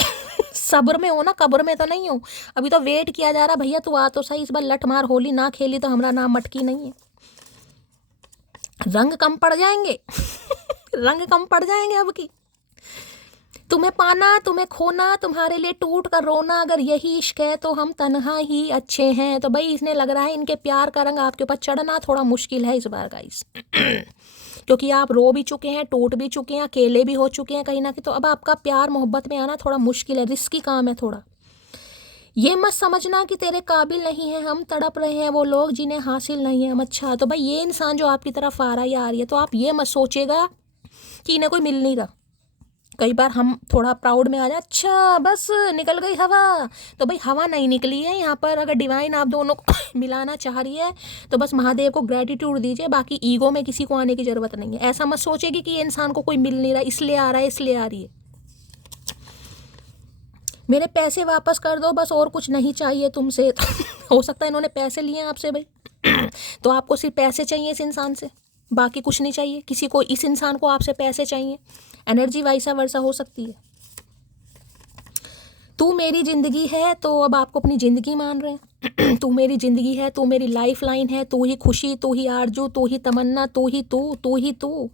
सब्र में हो ना, कब्र में तो नहीं हो। अभी तो वेट किया जा रहा भैया तू आ तो सही, इस बार लठ मार, होली ना खेली तो हमारा नाम मटकी नहीं है। रंग कम पड़ जाएंगे रंग कम पड़ जाएंगे अब की। तुम्हें पाना तुम्हें खोना, तुम्हारे लिए टूट कर रोना, अगर यही इश्क है तो हम तन्हा ही अच्छे हैं। तो भाई इसने लग रहा है इनके प्यार का रंग आपके ऊपर चढ़ना थोड़ा मुश्किल है इस बार गाइस। क्योंकि आप रो भी चुके हैं, टूट भी चुके हैं, अकेले भी हो चुके हैं कहीं ना कहीं। तो अब आपका प्यार मोहब्बत में आना थोड़ा मुश्किल है, रिस्की काम है थोड़ा। ये मत समझना कि तेरे काबिल नहीं है हम, तड़प रहे हैं वो लोग जिन्हें हासिल नहीं है हम। अच्छा तो भाई ये इंसान जो आपकी तरफ आ रहा है या आ रही है, तो आप ये मत सोचेगा कि इन्हें कोई मिल नहीं रहा। कई बार हम थोड़ा प्राउड में आ जाए, अच्छा बस निकल गई हवा। तो भाई हवा नहीं निकली है यहाँ पर। अगर डिवाइन आप दोनों को मिलाना चाह रही है तो बस महादेव को ग्रेटिट्यूड दीजिए, बाकी ईगो में किसी को आने की ज़रूरत नहीं है। ऐसा मत सोचेगी कि ये इंसान को कोई मिल नहीं रहा इसलिए आ रहा है, इसलिए आ रही है। मेरे पैसे वापस कर दो बस, और कुछ नहीं चाहिए तुमसे। हो सकता है इन्होंने पैसे लिए आपसे भाई, तो आपको सिर्फ पैसे चाहिए इस इंसान से, बाकी कुछ नहीं चाहिए किसी को। इस इंसान को आपसे पैसे चाहिए, एनर्जी वैसा वर्सा हो सकती है। तू मेरी ज़िंदगी है, तो अब आपको अपनी ज़िंदगी मान रहे हैं। तू मेरी ज़िंदगी है, तू मेरी लाइफ लाइन है, तू ही खुशी, तू ही आरजू, तू ही तमन्ना, तू ही तू, तू ही तू।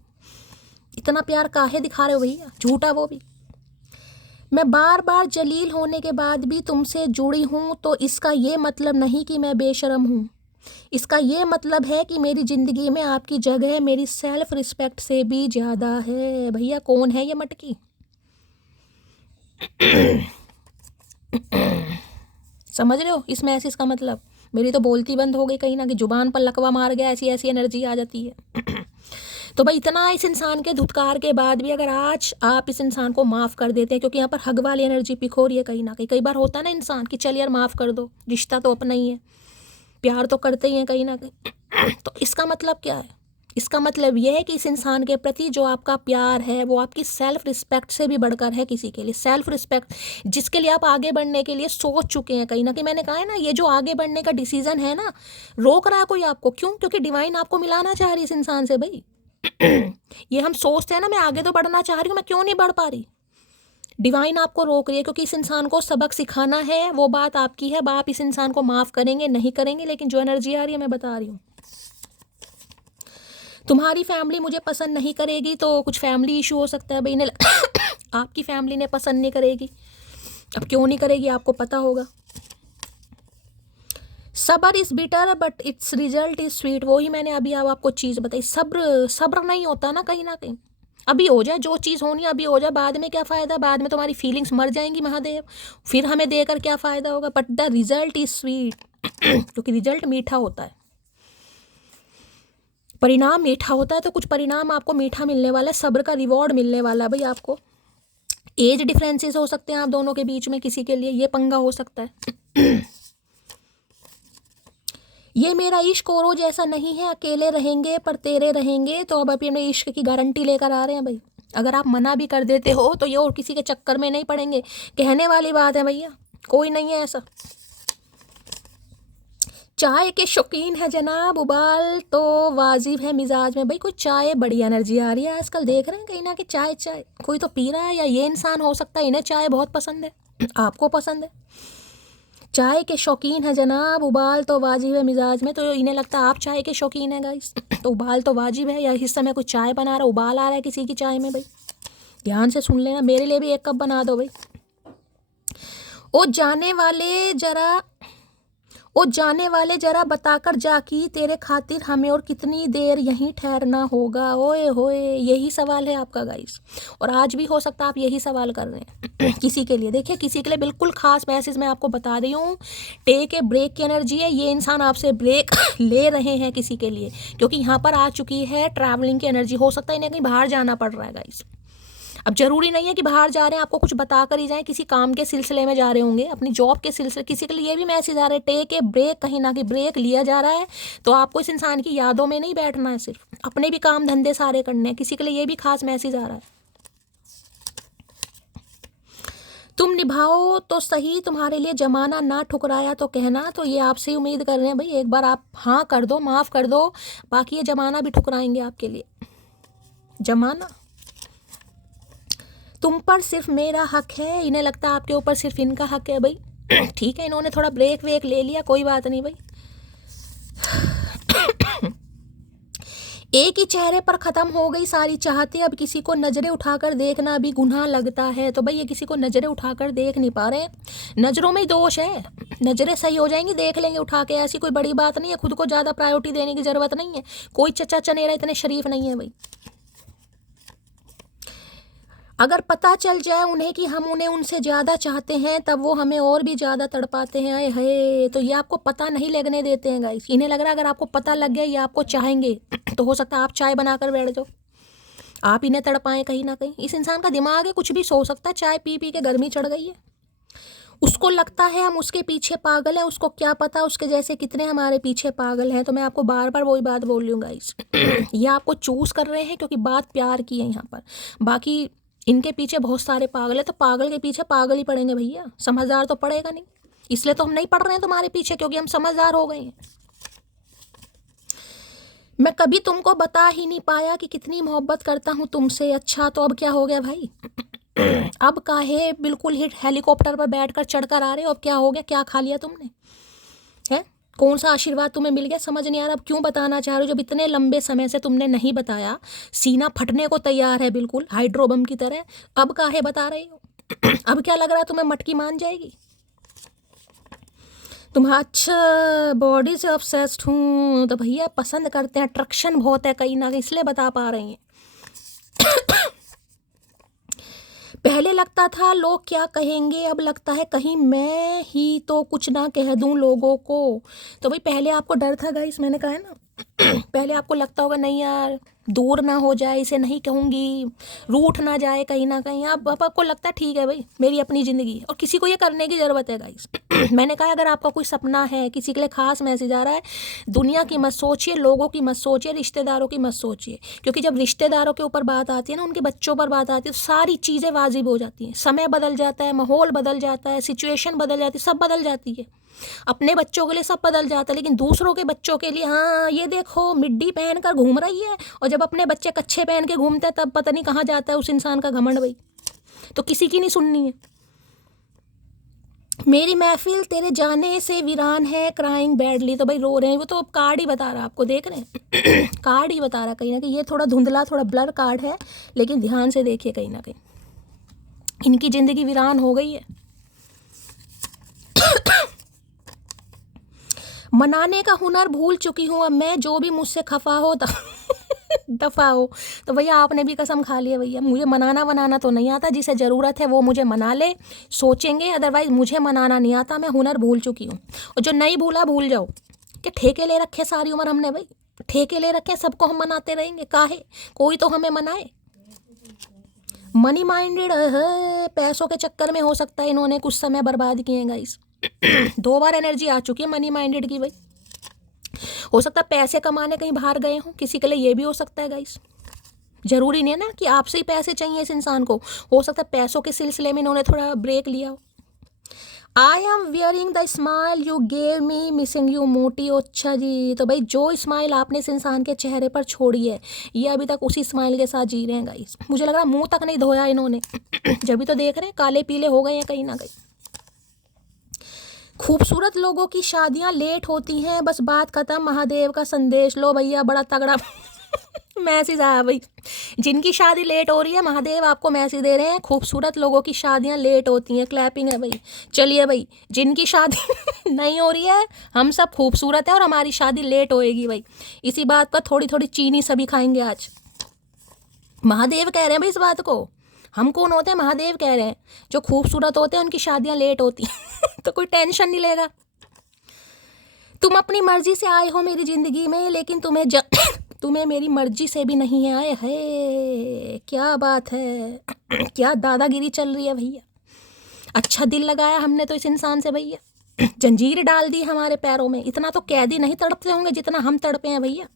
इतना प्यार काहे दिखा रहे हो भैया, झूठा वो भी। मैं बार बार जलील होने के बाद भी तुमसे जुड़ी हूँ, तो इसका ये मतलब नहीं कि मैं बेशरम हूँ। इसका ये मतलब है कि मेरी ज़िंदगी में आपकी जगह मेरी सेल्फ रिस्पेक्ट से भी ज़्यादा है। भैया कौन है ये मटकी। समझ रहे हो इस मैसेज का मतलब। मेरी तो बोलती बंद हो गई कहीं ना, कि जुबान पर लकवा मार गया, ऐसी ऐसी एनर्जी आ जाती है। तो भाई इतना इस इंसान के धुतकार के बाद भी अगर आज आप इस इंसान को माफ़ कर देते हैं, क्योंकि यहाँ पर हग वाली एनर्जी पिक हो रही है कहीं ना कहीं। कई बार होता है ना इंसान कि चल यार माफ़ कर दो, रिश्ता तो अपना ही है, प्यार तो करते ही हैं कहीं ना कहीं। तो इसका मतलब क्या है, इसका मतलब यह है कि इस इंसान के प्रति जो आपका प्यार है वो आपकी सेल्फ रिस्पेक्ट से भी बढ़कर है किसी के लिए। सेल्फ रिस्पेक्ट जिसके लिए आप आगे बढ़ने के लिए सोच चुके हैं कहीं ना कहीं। मैंने कहा है ना, ये जो आगे बढ़ने का डिसीजन है ना, रोक रहा है कोई आपको। क्यों? क्योंकि डिवाइन आपको मिलाना चाह रही है इस इंसान से भाई। ये हम सोचते हैं ना, मैं आगे तो बढ़ना चाह रही हूँ, मैं क्यों नहीं बढ़ पा रही। डिवाइन आपको रोक रही है क्योंकि इस इंसान को सबक सिखाना है, वो बात आपकी है। आप इस इंसान को माफ़ करेंगे नहीं करेंगे, लेकिन जो एनर्जी आ रही है मैं बता रही हूँ। तुम्हारी फैमिली मुझे पसंद नहीं करेगी, तो कुछ फैमिली इशू हो सकता है भाई। इन्हें आपकी फैमिली ने पसंद नहीं करेगी। अब क्यों नहीं करेगी आपको पता होगा। सब्र is bitter but it's result is sweet. वही मैंने अभी अब आपको चीज़ बताई। सब्र नहीं होता ना कहीं ना कहीं। अभी हो जाए जो चीज़ होनी अभी हो जाए, बाद में क्या फ़ायदा। बाद में तुम्हारी फीलिंग्स मर जाएंगी महादेव, फिर हमें देकर क्या फ़ायदा होगा। But the result is sweet. क्योंकि रिजल्ट मीठा होता है, परिणाम मीठा होता है। तो कुछ परिणाम आपको मीठा मिलने वाला है, सब्र का रिवॉर्ड मिलने वाला है भाई आपको। एज डिफरेंसेस हो सकते हैं आप दोनों के बीच में, किसी के लिए ये पंगा हो सकता है। ये मेरा इश्क औरों जैसा नहीं है, अकेले रहेंगे पर तेरे रहेंगे। तो अब अपने इश्क की गारंटी लेकर आ रहे हैं भाई। अगर आप मना भी कर देते हो तो ये और किसी के चक्कर में नहीं पड़ेंगे। कहने वाली बात है भैया, कोई नहीं है ऐसा। चाय के शौकीन है जनाब, उबाल तो वाजिब है मिजाज में। भाई कोई चाय, बड़ी एनर्जी आ रही है आजकल, देख रहे हैं कहीं ना कि चाय चाय कोई तो पी रहा है, या ये इंसान हो सकता है इन्हें चाय बहुत पसंद है, आपको पसंद है। चाय के शौकीन है जनाब, उबाल तो वाजिब है मिजाज में, तो इन्हें लगता है आप चाय के शौकीन है गाइस। तो उबाल तो वाजिब है, या इस समय कुछ चाय बना रहा है, उबाल आ रहा है किसी की चाय में, भाई ध्यान से सुन लेना, मेरे लिए भी एक कप बना दो भाई। ओ जाने वाले जरा ओ जाने वाले जरा बताकर जा कि तेरे खातिर हमें और कितनी देर यहीं ठहरना होगा। ओए होए, यही सवाल है आपका गाइस, और आज भी हो सकता है आप यही सवाल कर रहे हैं किसी के लिए। देखिए किसी के लिए बिल्कुल खास मैसेज मैं आपको बता रही हूँ, टेक ए ब्रेक की एनर्जी है, ये इंसान आपसे ब्रेक ले रहे हैं किसी के लिए, क्योंकि यहाँ पर आ चुकी है ट्रैवलिंग की एनर्जी। हो सकता है इन्हें कहीं बाहर जाना पड़ रहा है गाइस। अब जरूरी नहीं है कि बाहर जा रहे हैं आपको कुछ बता कर ही जाएं, किसी काम के सिलसिले में जा रहे होंगे, अपनी जॉब के सिलसिले। किसी के लिए भी मैसेज आ रहे हैं टेक ए ब्रेक, कहीं ना कहीं ब्रेक लिया जा रहा है। तो आपको इस इंसान की यादों में नहीं बैठना है, सिर्फ अपने भी काम धंधे सारे करने हैं। किसी के लिए ये भी खास मैसेज आ रहा है, तुम निभाओ तो सही, तुम्हारे लिए जमाना ना ठुकराया तो कहना। तो ये आपसे ही उम्मीद कर रहे हैं भाई, एक बार आप हाँ कर दो, माफ़ कर दो, बाकी ये जमाना भी ठुकराएंगे आपके लिए। जमाना, तुम पर सिर्फ मेरा हक है, इन्हें लगता है आपके ऊपर सिर्फ इनका हक है भाई। ठीक है, इन्होंने थोड़ा ब्रेक वेक ले लिया, कोई बात नहीं भाई। एक ही चेहरे पर ख़त्म हो गई सारी चाहते, अब किसी को नज़रें उठाकर देखना भी गुनाह लगता है। तो भाई ये किसी को नज़रें उठाकर देख नहीं पा रहे, नज़रों में ही दोष है। नज़रें सही हो जाएंगी, देख लेंगे उठा के, ऐसी कोई बड़ी बात नहीं है। खुद को ज़्यादा प्रायोरिटी देने की ज़रूरत नहीं है, कोई चचा चनेरा इतने शरीफ नहीं है भाई। अगर पता चल जाए उन्हें कि हम उन्हें उनसे ज़्यादा चाहते हैं, तब वो हमें और भी ज़्यादा तड़पाते हैं। आए हाय, तो ये आपको पता नहीं लगने देते हैं गाइस। इन्हें लग रहा है अगर आपको पता लग गया ये आपको चाहेंगे तो हो सकता है आप चाय बनाकर बैठ जाओ, आप इन्हें तड़पाएं कहीं ना कहीं। इस इंसान का दिमाग है, कुछ भी सो सकता है, चाय पी पी के गर्मी चढ़ गई है। उसको लगता है हम उसके पीछे पागल हैं, उसको क्या पता उसके जैसे कितने हमारे पीछे पागल हैं। तो मैं आपको बार बार वही बात बोल रही हूँ गाइस, ये आपको चूज़ कर रहे हैं क्योंकि बात प्यार की है यहाँ पर। बाकी इनके पीछे बहुत सारे पागल है, तो पागल के पीछे पागल ही पड़ेंगे भैया, समझदार तो पड़ेगा नहीं। इसलिए तो हम नहीं पढ़ रहे हैं तुम्हारे पीछे, क्योंकि हम समझदार हो गए हैं। मैं कभी तुमको बता ही नहीं पाया कि कितनी मोहब्बत करता हूँ तुमसे। अच्छा, तो अब क्या हो गया भाई? अब काहे बिल्कुल हिट हेलीकॉप्टर पर बैठकर चढ़कर आ रहे हो? अब क्या हो गया, क्या खा लिया तुमने है? कौन सा आशीर्वाद तुम्हें मिल गया? समझ नहीं आ रहा अब क्यों बताना चाह रहे हो, जब इतने लंबे समय से तुमने नहीं बताया। सीना फटने को तैयार है बिल्कुल हाइड्रोबम की तरह, अब काहे बता रही हो? अब क्या लग रहा है तुम्हें मटकी मान जाएगी तुम? अच्छा, बॉडी से ऑब्सेस्ड हूँ, तो भैया पसंद करते हैं, अट्रैक्शन बहुत है कहीं ना कहीं, इसलिए बता पा रही हैं। पहले लगता था लोग क्या कहेंगे, अब लगता है कहीं मैं ही तो कुछ ना कह दूं लोगों को। तो भाई पहले आपको डर था गाइस, मैंने कहा है ना, पहले आपको लगता होगा नहीं यार दूर ना हो जाए, इसे नहीं कहूँगी, रूठ ना जाए कहीं ना कहीं। अब आपको लगता है ठीक है भाई मेरी अपनी ज़िंदगी, और किसी को ये करने की ज़रूरत है गाइस। मैंने कहा अगर आपका कोई सपना है, किसी के लिए खास मैसेज आ रहा है, दुनिया की मत सोचिए, लोगों की मत सोचिए, रिश्तेदारों की मत सोचिए। क्योंकि जब रिश्तेदारों के ऊपर बात आती है ना, उनके बच्चों पर बात आती है, तो सारी चीज़ें वाजिब हो जाती हैं। समय बदल जाता है, माहौल बदल जाता है, सिचुएशन बदल जाती है, सब बदल जाती है। अपने बच्चों के लिए सब बदल जाता है, लेकिन दूसरों के बच्चों के लिए, हाँ ये देखो मिड्डी पहन कर घूम रही है, और जब अपने बच्चे कच्छे पहन के घूमते हैं तब पता नहीं कहाँ जाता है उस इंसान का घमंड भाई। तो किसी की नहीं सुननी है। मेरी महफिल तेरे जाने से वीरान है, क्राइंग बैडली, तो भाई रो रहे हैं। वो तो अब कार्ड ही बता रहा है आपको, देख रहे हैं कार्ड ही बता रहा कहीं ना कहीं। ये थोड़ा धुंधला, थोड़ा ब्लर कार्ड है, लेकिन ध्यान से देखिए कहीं ना कहीं इनकी ज़िंदगी वीरान हो गई है। मनाने का हुनर भूल चुकी हूँ अब मैं, जो भी मुझसे खफा हो दफ़ा हो। तो भैया आपने भी कसम खा लिया भैया, मुझे मनाना बनाना तो नहीं आता, जिसे ज़रूरत है वो मुझे मना ले, सोचेंगे, अदरवाइज़ मुझे मनाना नहीं आता, मैं हुनर भूल चुकी हूँ। और जो नहीं भूला भूल जाओ, कि ठेके ले रखे सारी उम्र हमने भाई, ठेके ले रखे, सबको हम मनाते रहेंगे, काहे कोई तो हमें मनाए। मनी माइंडेड है, पैसों के चक्कर में हो सकता है इन्होंने कुछ समय बर्बाद किए हैं गाइस। 2 बार एनर्जी आ चुकी है मनी माइंडेड की भाई। हो सकता है पैसे कमाने कहीं बाहर गए हों, किसी के लिए ये भी हो सकता है गाइस। जरूरी नहीं है ना कि आपसे ही पैसे चाहिए इस इंसान को, हो सकता है पैसों के सिलसिले में इन्होंने थोड़ा ब्रेक लिया हो। I am wearing the smile you gave me missing you मोटी। अच्छा जी, तो भाई जो स्माइल आपने इस इंसान के चेहरे पर छोड़ी है, ये अभी तक उसी स्माइल के साथ जी रहे हैं गाइस। मुझे लग रहा है मुंह तक नहीं धोया इन्होंने जब भी तो देख रहे हैं काले पीले हो गए हैं कहीं ना कहीं। खूबसूरत लोगों की शादियां लेट होती हैं, बस बात खत्म, महादेव का संदेश। लो भैया, बड़ा तगड़ा मैसेज आया भाई। जिनकी शादी लेट हो रही है, महादेव आपको मैसेज दे रहे हैं, खूबसूरत लोगों की शादियां लेट होती हैं। क्लैपिंग है भाई। चलिए भाई, जिनकी शादी नहीं हो रही है, हम सब खूबसूरत है और हमारी शादी लेट होएगी भाई। इसी बात पर थोड़ी थोड़ी चीनी सभी खाएंगे आज। महादेव कह रहे हैं भाई इस बात को। हम कौन होते हैं? महादेव कह रहे हैं जो खूबसूरत होते हैं उनकी शादियां लेट होती हैं तो कोई टेंशन नहीं लेगा। तुम अपनी मर्जी से आए हो मेरी जिंदगी में, लेकिन तुम्हें मेरी मर्जी से भी नहीं आए है। क्या बात है क्या दादागिरी चल रही है भैया। अच्छा दिल लगाया हमने तो इस इंसान से भैया, जंजीर डाल दी हमारे पैरों में। इतना तो कैदी नहीं तड़पते होंगे जितना हम तड़पे हैं भैया।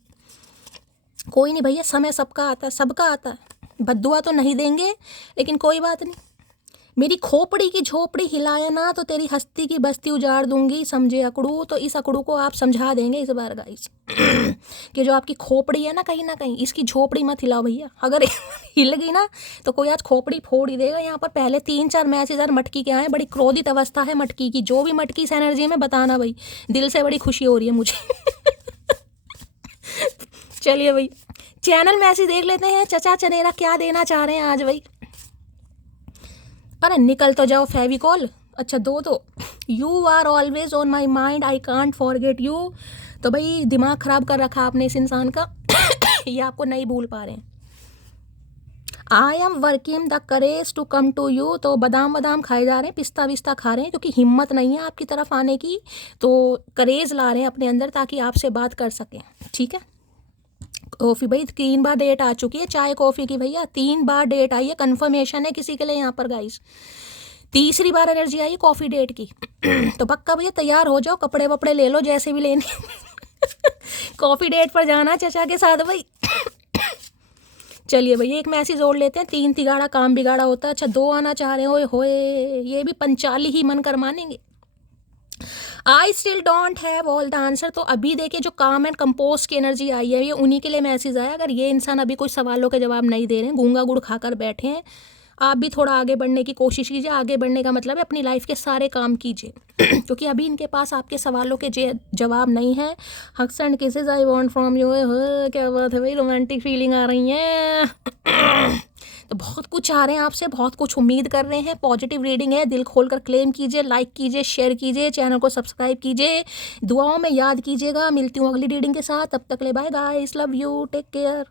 कोई नहीं भैया, समय सबका आता है, सबका आता है। बद्दुआ तो नहीं देंगे, लेकिन कोई बात नहीं। मेरी खोपड़ी की झोपड़ी हिलाया ना तो तेरी हस्ती की बस्ती उजाड़ दूंगी, समझे अकड़ू। तो इस अकड़ू को आप समझा देंगे इस बार गाइस कि जो आपकी खोपड़ी है ना कहीं इसकी झोपड़ी मत हिलाओ भैया। अगर हिल गई ना तो कोई आज खोपड़ी फोड़ ही देगा। यहाँ पर पहले 3-4 मैसेज और मटकी के आए। बड़ी क्रोधित अवस्था है मटकी की। जो भी मटकी इस एनर्जी में बताना भाई, दिल से बड़ी खुशी हो रही है मुझे चलिए भाई, चैनल मैसेज देख लेते हैं। चचा चनेरा क्या देना चाह रहे हैं आज भाई। अरे निकल तो जाओ फेविकॉल। अच्छा दो you are always on my mind, I can't forget you. तो भाई दिमाग खराब कर रखा आपने इस इंसान का ये आपको नहीं भूल पा रहे हैं। I am working the courage to come to you. तो बादाम खाए जा रहे हैं, पिस्ता विस्ता खा रहे हैं, क्योंकि हिम्मत नहीं है आपकी तरफ आने की। तो करेज ला रहे हैं अपने अंदर ताकि आपसे बात कर सकें। ठीक है। कॉफ़ी भाई 3 बार डेट आ चुकी है चाय कॉफ़ी की भैया। 3 बार डेट आई है, कन्फर्मेशन है किसी के लिए यहाँ पर गाइस। तीसरी बार एनर्जी आई है कॉफ़ी डेट की तो पक्का भैया तैयार हो जाओ, कपड़े वपड़े ले लो जैसे भी लेने कॉफ़ी डेट पर जाना चचा के साथ भाई चलिए भैया, एक मैसेज जोड़ लेते हैं। 3 तिगाड़ा काम बिगाड़ा होता है। अच्छा 2 आना चाह रहे हो, होए ये भी 45 ही मन कर मानेंगे। I still don't have all the answer. तो अभी देखिए जो काम एंड कंपोज की एनर्जी आई है, ये उन्हीं के लिए मैसेज आया। अगर ये इंसान अभी कुछ सवालों के जवाब नहीं दे रहे हैं, गूंगा गुड़ खाकर बैठे हैं, आप भी थोड़ा आगे बढ़ने की कोशिश कीजिए। आगे बढ़ने का मतलब है अपनी लाइफ के सारे काम कीजिए क्योंकि अभी इनके पास आपके सवालों के जवाब नहीं है। Hugs and kisses I want from you. क्या बात है भाई, रोमांटिक फीलिंग आ रही है तो बहुत कुछ आ रहे हैं आपसे, बहुत कुछ उम्मीद कर रहे हैं। पॉजिटिव रीडिंग है, दिल खोलकर क्लेम कीजिए, लाइक कीजिए, शेयर कीजिए, चैनल को सब्सक्राइब कीजिए, दुआओं में याद कीजिएगा। मिलती हूँ अगली रीडिंग के साथ, तब तक ले bye guys, love you, take care.